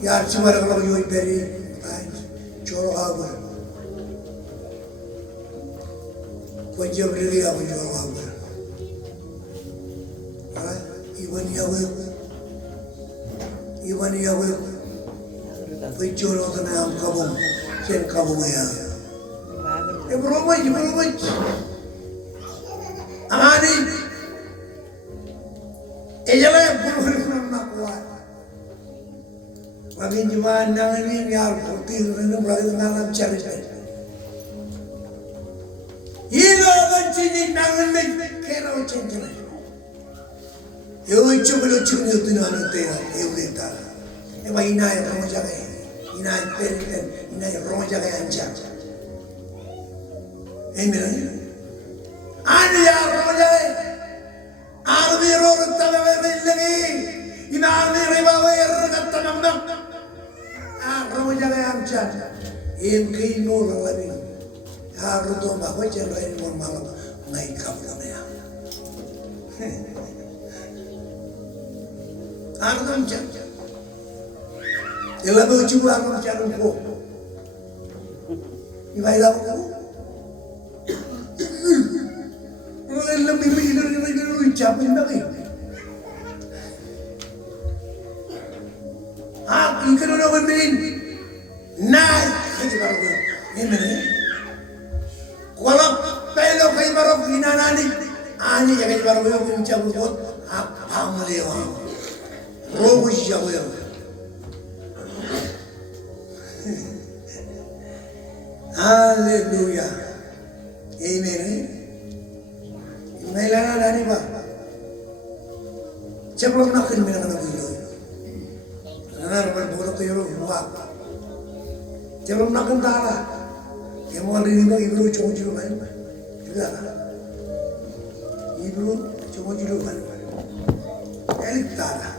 Ya cuma kalau jauh beri, coro aku. Kau jauh beri aku coro aku. Iwan Yahweh, Pejolo tanam kabung, sen kabung ya. Belum aja. Ani, ejalah belum nak kuat. Lagi cuma nangan ni biar putih, ni lagi nangan cari. Ilo kan sini nangan me kera o chenjana. Eu chumelo chumelo tu na te eu leta. E vai ina e roja ga. Ina ten ina e roja ga anja. Amen. Ani ya roja. Armi ro ta me lagi. Ina armi riba wa ergat tanam. Roja ga anja. Em kei no labi. Ardo ma ko chen rai mo malam ngai kap la me. Ardo chen. Ela do chu ardo chen ko. I vai la ko. Ela mi ni chap ni na ki. Ikano no ko min. Nai ki ba ko. Amen. Kalau pelo kay barok ginanani ani kay barok yung chabot apa malewa rogo siya ko. Hallelujah. Amen. Mailana nani ba? Chabot na kin mina na bilo. Nanar ba bolo kayo wa. Chabot na kin dala. Kemon ringo ibru chonjiro man. Ila. Ibru chonjiro man. Elik tara.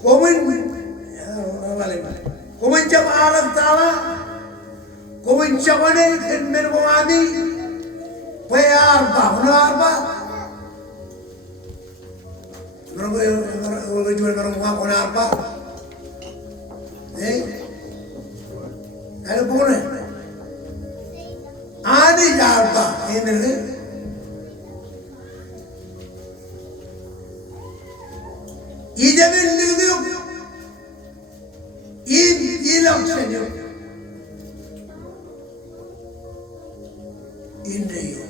Komen komen jam alam tala. Komen chamane ken mergo ami. Payar ba, unar ba. Mergo jual mergo unar ba. Ada bukan? Ada jawab, ini ni. Ida bellidiyor. İlam seniyor. İndiyor.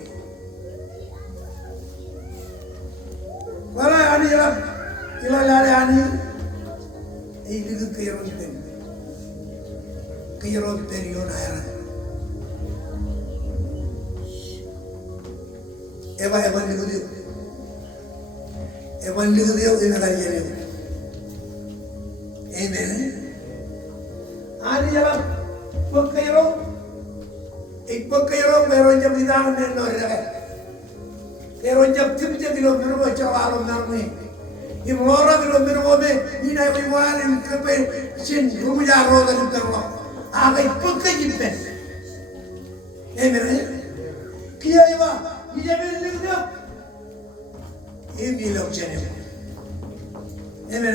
Wala ani ila lari ani. İlgi kıyırın benim. Kıyırın periyon ayran. Evan ligiyor. Evan ligiyor ina geliyor. Amen. Ani jalan pekiro. Pekiro meron jam hidangan ni norega. Meron jam tiap kilo meron cawalom narmi. Imora kilo meron be ina iwalim kepe sin rumuja roda limterlo. Agak pekijipes. Amen. Kia iwa. Dia bilang ini bilang macam ni, amen.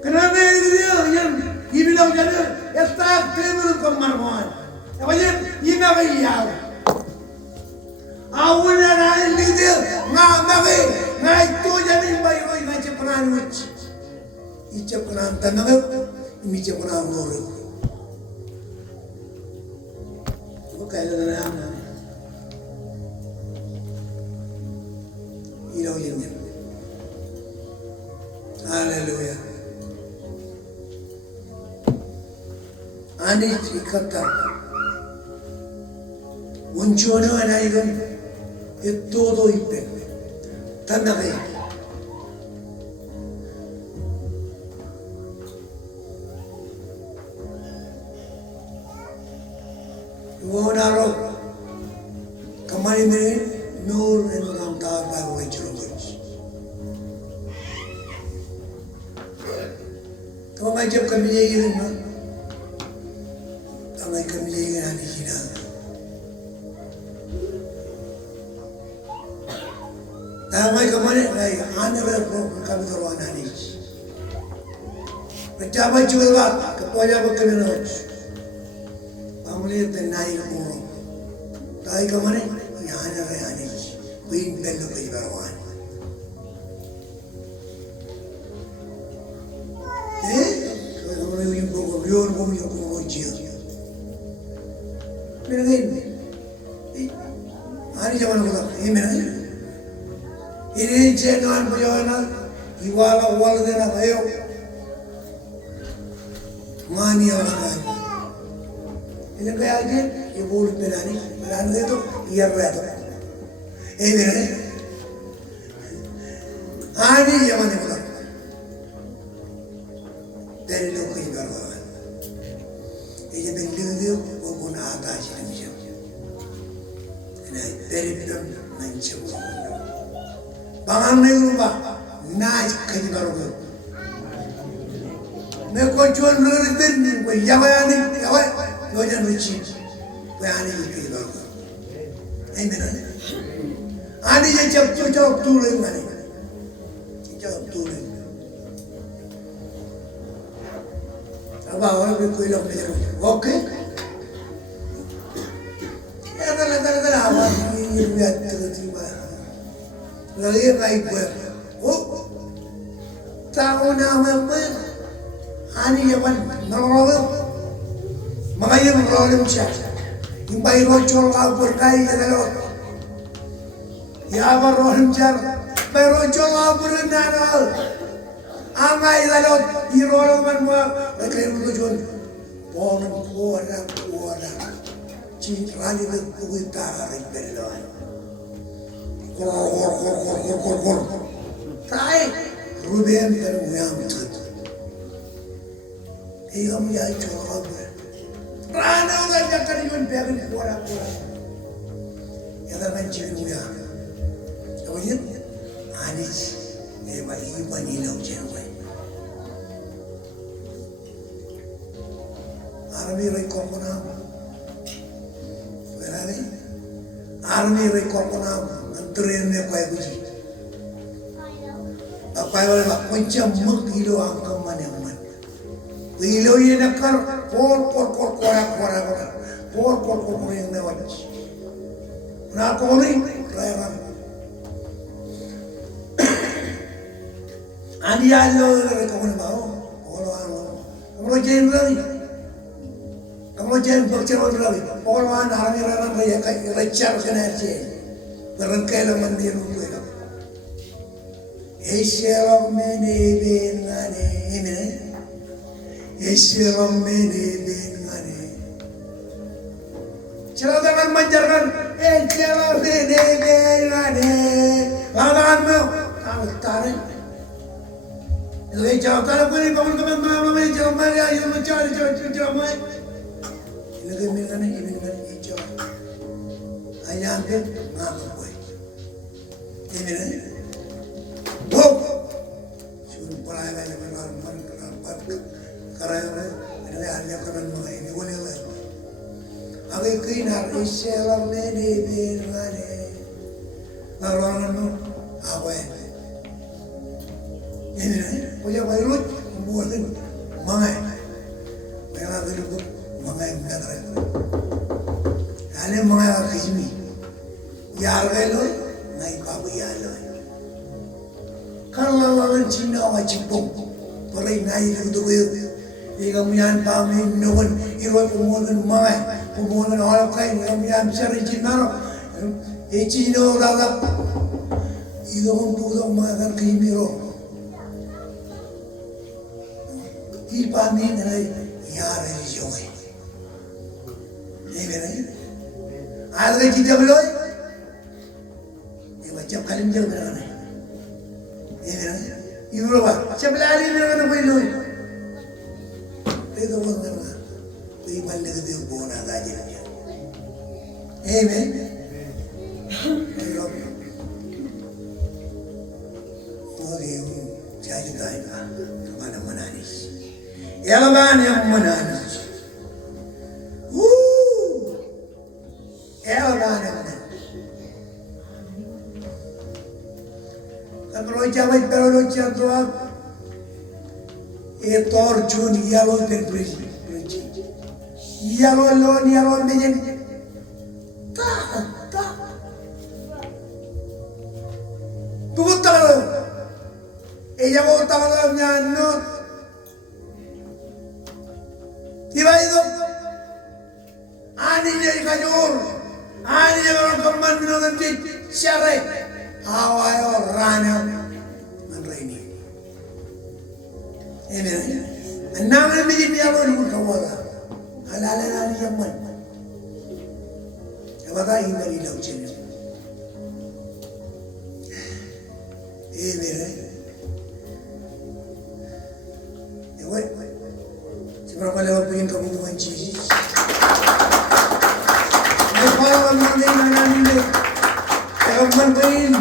Kenapa dia yang bilang macam ni? Estak tebel kemarmuan. Apa je? Ini apa yang? Awalnya naik dia, naik tu jadi bayi naik cepunan uci, cepunan tanah, ini cepunan lori. Bukan ada nama. Hallelujah. Ani ikata. Unjono anaigan todo ipe. Tanai. Wonaro. Kamari me nur enam tahun baru wajib. Kau macam kami jadi mana? Kami jadi mana di sini? Kami kemana? Ane berapa kami terlalu anis. Macam juga kepoja berkami nak. Kami ni tenai kumur. Tapi kemana? Ane anis. Win belu kiri berawan. Biar kami yang menguji. Mungkin hari zaman kita ini, ini jangan berjalan. Iwala dengan ayo, mani orang. Ini kaya aja, ibu berani itu yerreto. Amen. Ani yamane kula. Dari loku ibarwa. Ije bendiru ko guna ata shirmisha. Na dari bidam manchu. Bangan ne ruba na kani barogo. Me ko chon lori benni ko yawani yawa yojan ruchi. Ko ani kani barogo. Amen. Ani je chap tule ngani. Chap tule. Aba ahora me koy lo me okay. Era agua y voy a triba. Lo digo ahí pues. Oh. Ta una mamá. Ani yaman norogo. Magayam rolim cha. Imbai rochol ka por kai yalo. Ya ba rolim cha. Bai rochol ka por nanal. Angai yalo irolo man mo. Kaya mo doon. Pono kuara. Rani de Pugita in Bellon. Kor. Tai Ruben and William Tut. He am ya to Rana that you can even bear in Pora. Yellow and Jim William. So you Anis, never even in no Genway. Army Recombinam. Army Recombinam and train me quite good. A pilot of Puncham Mukilo and Command. We low in a car, four in the watch. Not only driver. And the other recommend all on. Kamu jangan bercerai lagi. Orang army orang raya kaya recah kena je. Berengkai laman dia lupa itu. Esyaram mene bengane ini. Esyaram mene bengane. Cerita dengan menjarkan. Esyaram mene bengane. Alam mu, kamu tarik. Jadi jauh kalau kau ni bangun bangun jauh mana yang mencari jauh mana. Lagi mingane hijau. Ayam ke ngaku boy. Ini bob. Cuma perai lagi menar karena ini hanya kanan mengai ini boleh lah. Agai kinar isyalam ini bingane. Narongan apa ini? Punya bayi buatin mengai. Mereka dulu mengai mengajar. Hanya mengai kismi. Yar gelo, ngai babu yalo. Kalau orang Cina wajib bom, perai ngai itu tu. Jika mian pami nuan, iroi pemulan mengai, pemulan orang kain, jika mian cari Cina, Cina orang itu untuk mengajar kimiro. Pami ngai yar joy. Ini benar. Ada kita belum? Macam kalim jauh berana. Ini benar. Ibu bapa, siapa lari berana belum? Itu orang berana. Ini balik ke dia bona saja. Amen. Oh dia jadi dah mana manis. Yalaman yang manis. Yalaman yang manis. Kalau jawab kalau jawab, itu orjun yalon terpilih, yalon menjadi tak, betul. Ia betul dalamnya tiba itu, ani jadi kajur, ani jadi orang teman minum syarat. Awal orang ini, enam menjadi dia baru berkawal, halal halal zaman. pata ingari lau chene. Mere. Ewe. Seberapa lewat pengen kamu mengunci. Kalau mana nani le, kalau mana pengen,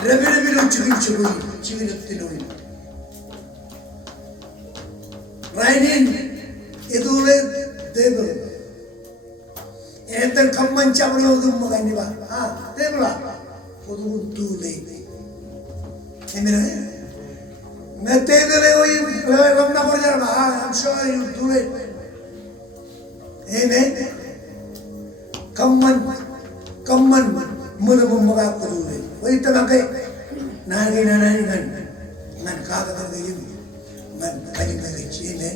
rabi lo cikin tinuin. Rainin itu le table. Enter kamman cabro tu makan ni ba, table lah, foto tu le. Emira, मैं table le वही हम ना पड़ जाएगा, I'm sure you do it. Amen. Kamman mula bumaga ko dulu. Wait tengah ke, nari ngan kata kata ini, ngan kaji kaji ini,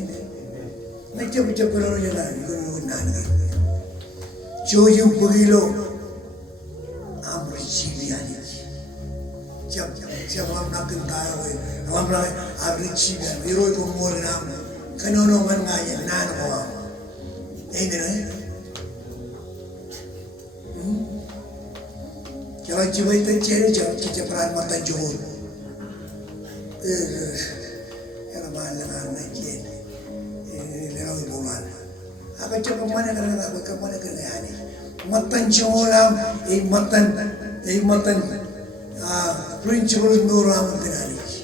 macam kalau orang jalan, nani. Jojo pugilo, amri cibiani. Jab nak kentara, nak amri cibiani. Biro itu mula nam, kanono man ngaya nan kawa. Ini Kalau cuba itu ceri cuba peran mata jauh, kalau mana nak ceri, lewat bulan. Aku cuba mana kerana aku kemana kerana ini. Mata jauh lam, mata, principal nuram kerana ini.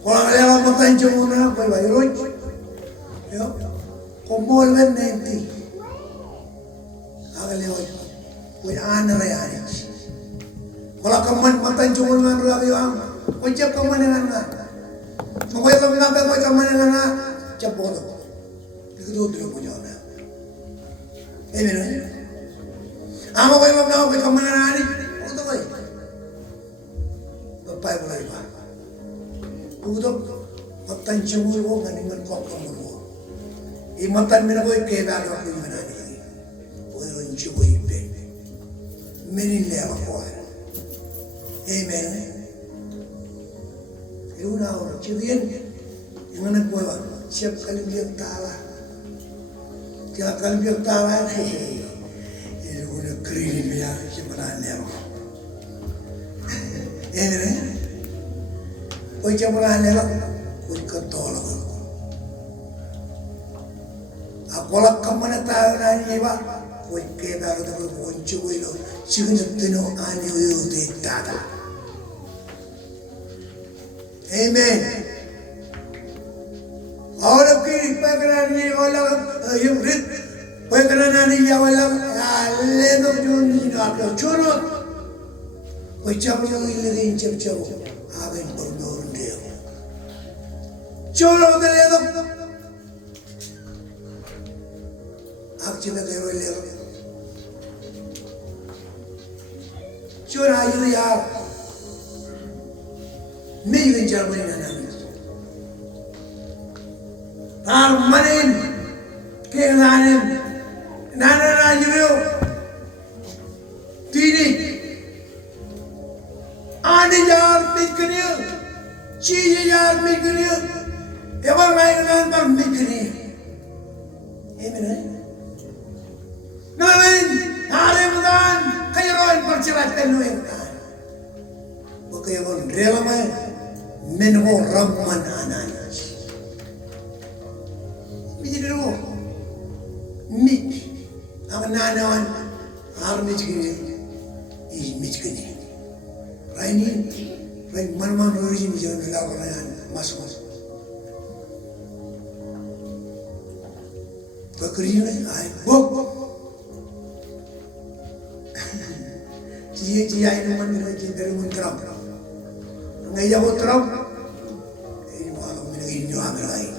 Kalau lewat mata jauh na, kau bayar, yo, komol kan nanti. Aku lewat, kau anak ayah. Kalau kaman matan cuma dengan rabi ang, kocap kaman dengan na, makoy kami nabe koy kaman dengan na, capodo, itu dulu punya na. Ini nih, ama koy mabna koy kaman dengan ani, itu koy, bapak ibu lagi pak, itu matan cuma itu dengan kok kamu itu, ini matan mina koy kebal koy dengan ani, koy runci koy ipe, menin lewa koy. Amen. Itu nak orang cirian yang mana kuat. Siap kali biar talah, siap kali biar talah. Itu guna kering dia sebenarnya lewa. Amen. Kau sebenarnya lewa, kau ketolak. Aku lak kemana tahu nani lewa, kau kebar tu kau cuci lo, cium teno ani uyu tada. Amen. Orang kiri pekaran ni orang yang rit pekaran ni yang orang leno juni nak curut. Macam yang ini macam agen bernur dia. Curut tu leno. Aku cina kero leno. Curut ayu ya. Minggu Jerman nanti. Manin, kehilangan, nana juga. Tini, ane jar mikirnya, cici jar mikirnya, ewan mainan bar mikirnya. Ini mana? Namin, hari mudan, kaya roin percilakan nuin. Bukan orang rela mai. Menho ramman anan. Bijil dulu. Mik. Aman nanan army gini. Ini mik gini. Rain man origin jangan lawan masuk. Bakri ni, bok. Cia ini mana lagi dari munteram. Ngaya munteram. Ini malam ini jual lagi.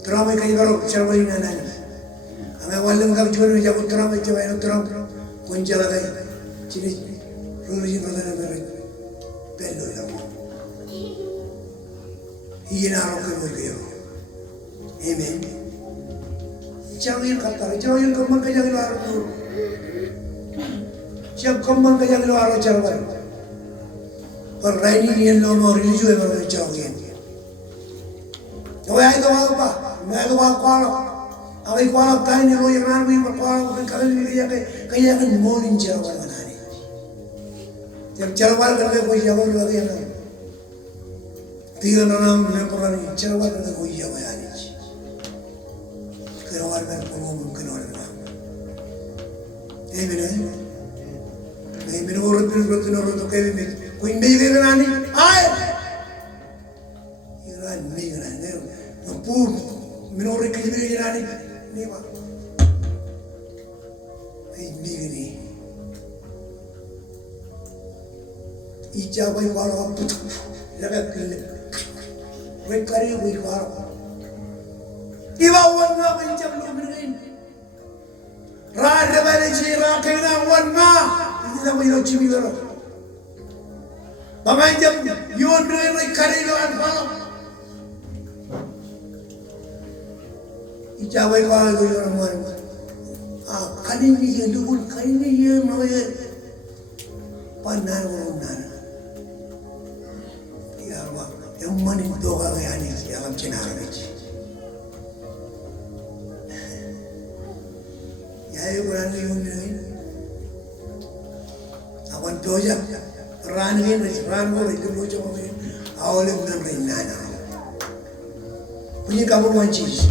Teram ini kalau cerita ini nana. Angin walau kalau jual ni jago teram itu bayar teram. Kunjal lagi. Ciri origin mana mana. Pelu lagi. Ini nak apa lagi? Amen. Jangan kata, jangan kaman kerja luar tu. Jangan kaman kerja luar cerita. Per raini ni lono religius yang berjauhan. Jauh itu apa? Melu apa? Awi kuala kain lo yang nabi berkuala bukan kalian ini kayak kan molin cerewal kan hari. Yang cerewal kan kau jawab lagi yang tiga nama memperoleh ini cerewal kan kau jawab hari. Cerewal memperoleh mungkin orang. Ini orang tu kayak ini. Kau ini kan ani. Ay. Iran ni kan. Pur minore kayak ini ani. Ni pak, ini gini, ijab itu kalau apa, jaga kelip, mereka itu kalau, iba warna ijab lu begini, rada balik sih kena warna, ini sama itu cimi lor, bapa ijab, yon mereka itu anfal. Ijab itu kalau tu orang mana, kali ni je dulu, kali ni je mana, panar orang. Ya Allah, yang mana itu orang yang ni, yang macam mana ni? Ya orang ni orang ni, awan tu je, ran orang itu macam apa? Awalnya bukan renana. Punya kamu mancis.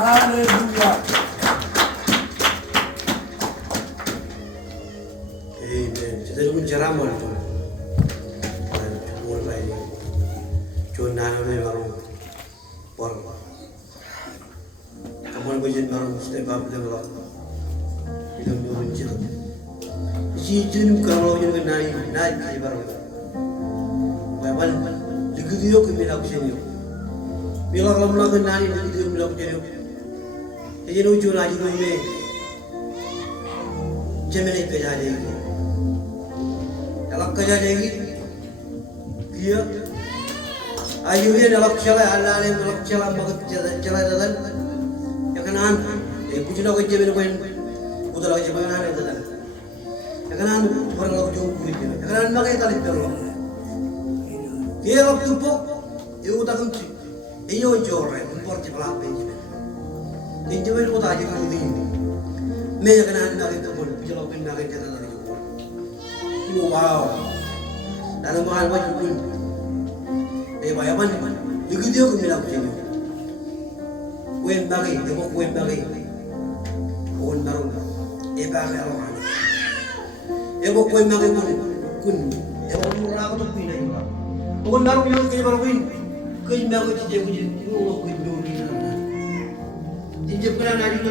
Hallelujah. Amen. Kita pun ceramah tu. Mula lagi. Cuma nana ni baru por. Kamu boleh baru step up level. Itu pun cerita. Jadi kalau yang naik baru. Bapak, dikidiyo kami nak sini. Bila kalau melakukan nani dikidiyo melakukan jadi. Jadi ujung lagi ni, jemeni kerja lagi. Dalam kerja lagi, dia, ayuhnya dalam cila, Allah ni dalam cila makan cila dadan. Ya kanan, puji nak kerja ni pun, udah lagi jemeni nani dadan. Ya kanan, orang lagi jauh kulit dia. Ya kanan makan tali terus. Dia waktu tu, dia udah kunci. Ia jorang, import cepat benci. Ini cuma itu aja kan ini. Mereka kan nak itu pun, kalau pun nak itu lagi pun. Wow. Dalam mahal macam pun. Bayar mana? Begitu aku bilang macam ni. Kuen bagi, tengok kuen bagi. Kuen baru. Bagi orang. Kuen bagi pun. Kun. Murah tu pun ini. Kuen baru yang kaya baru pun. Kuen bagi tu dia pun. Kuen dulu ni. Injap kerana ada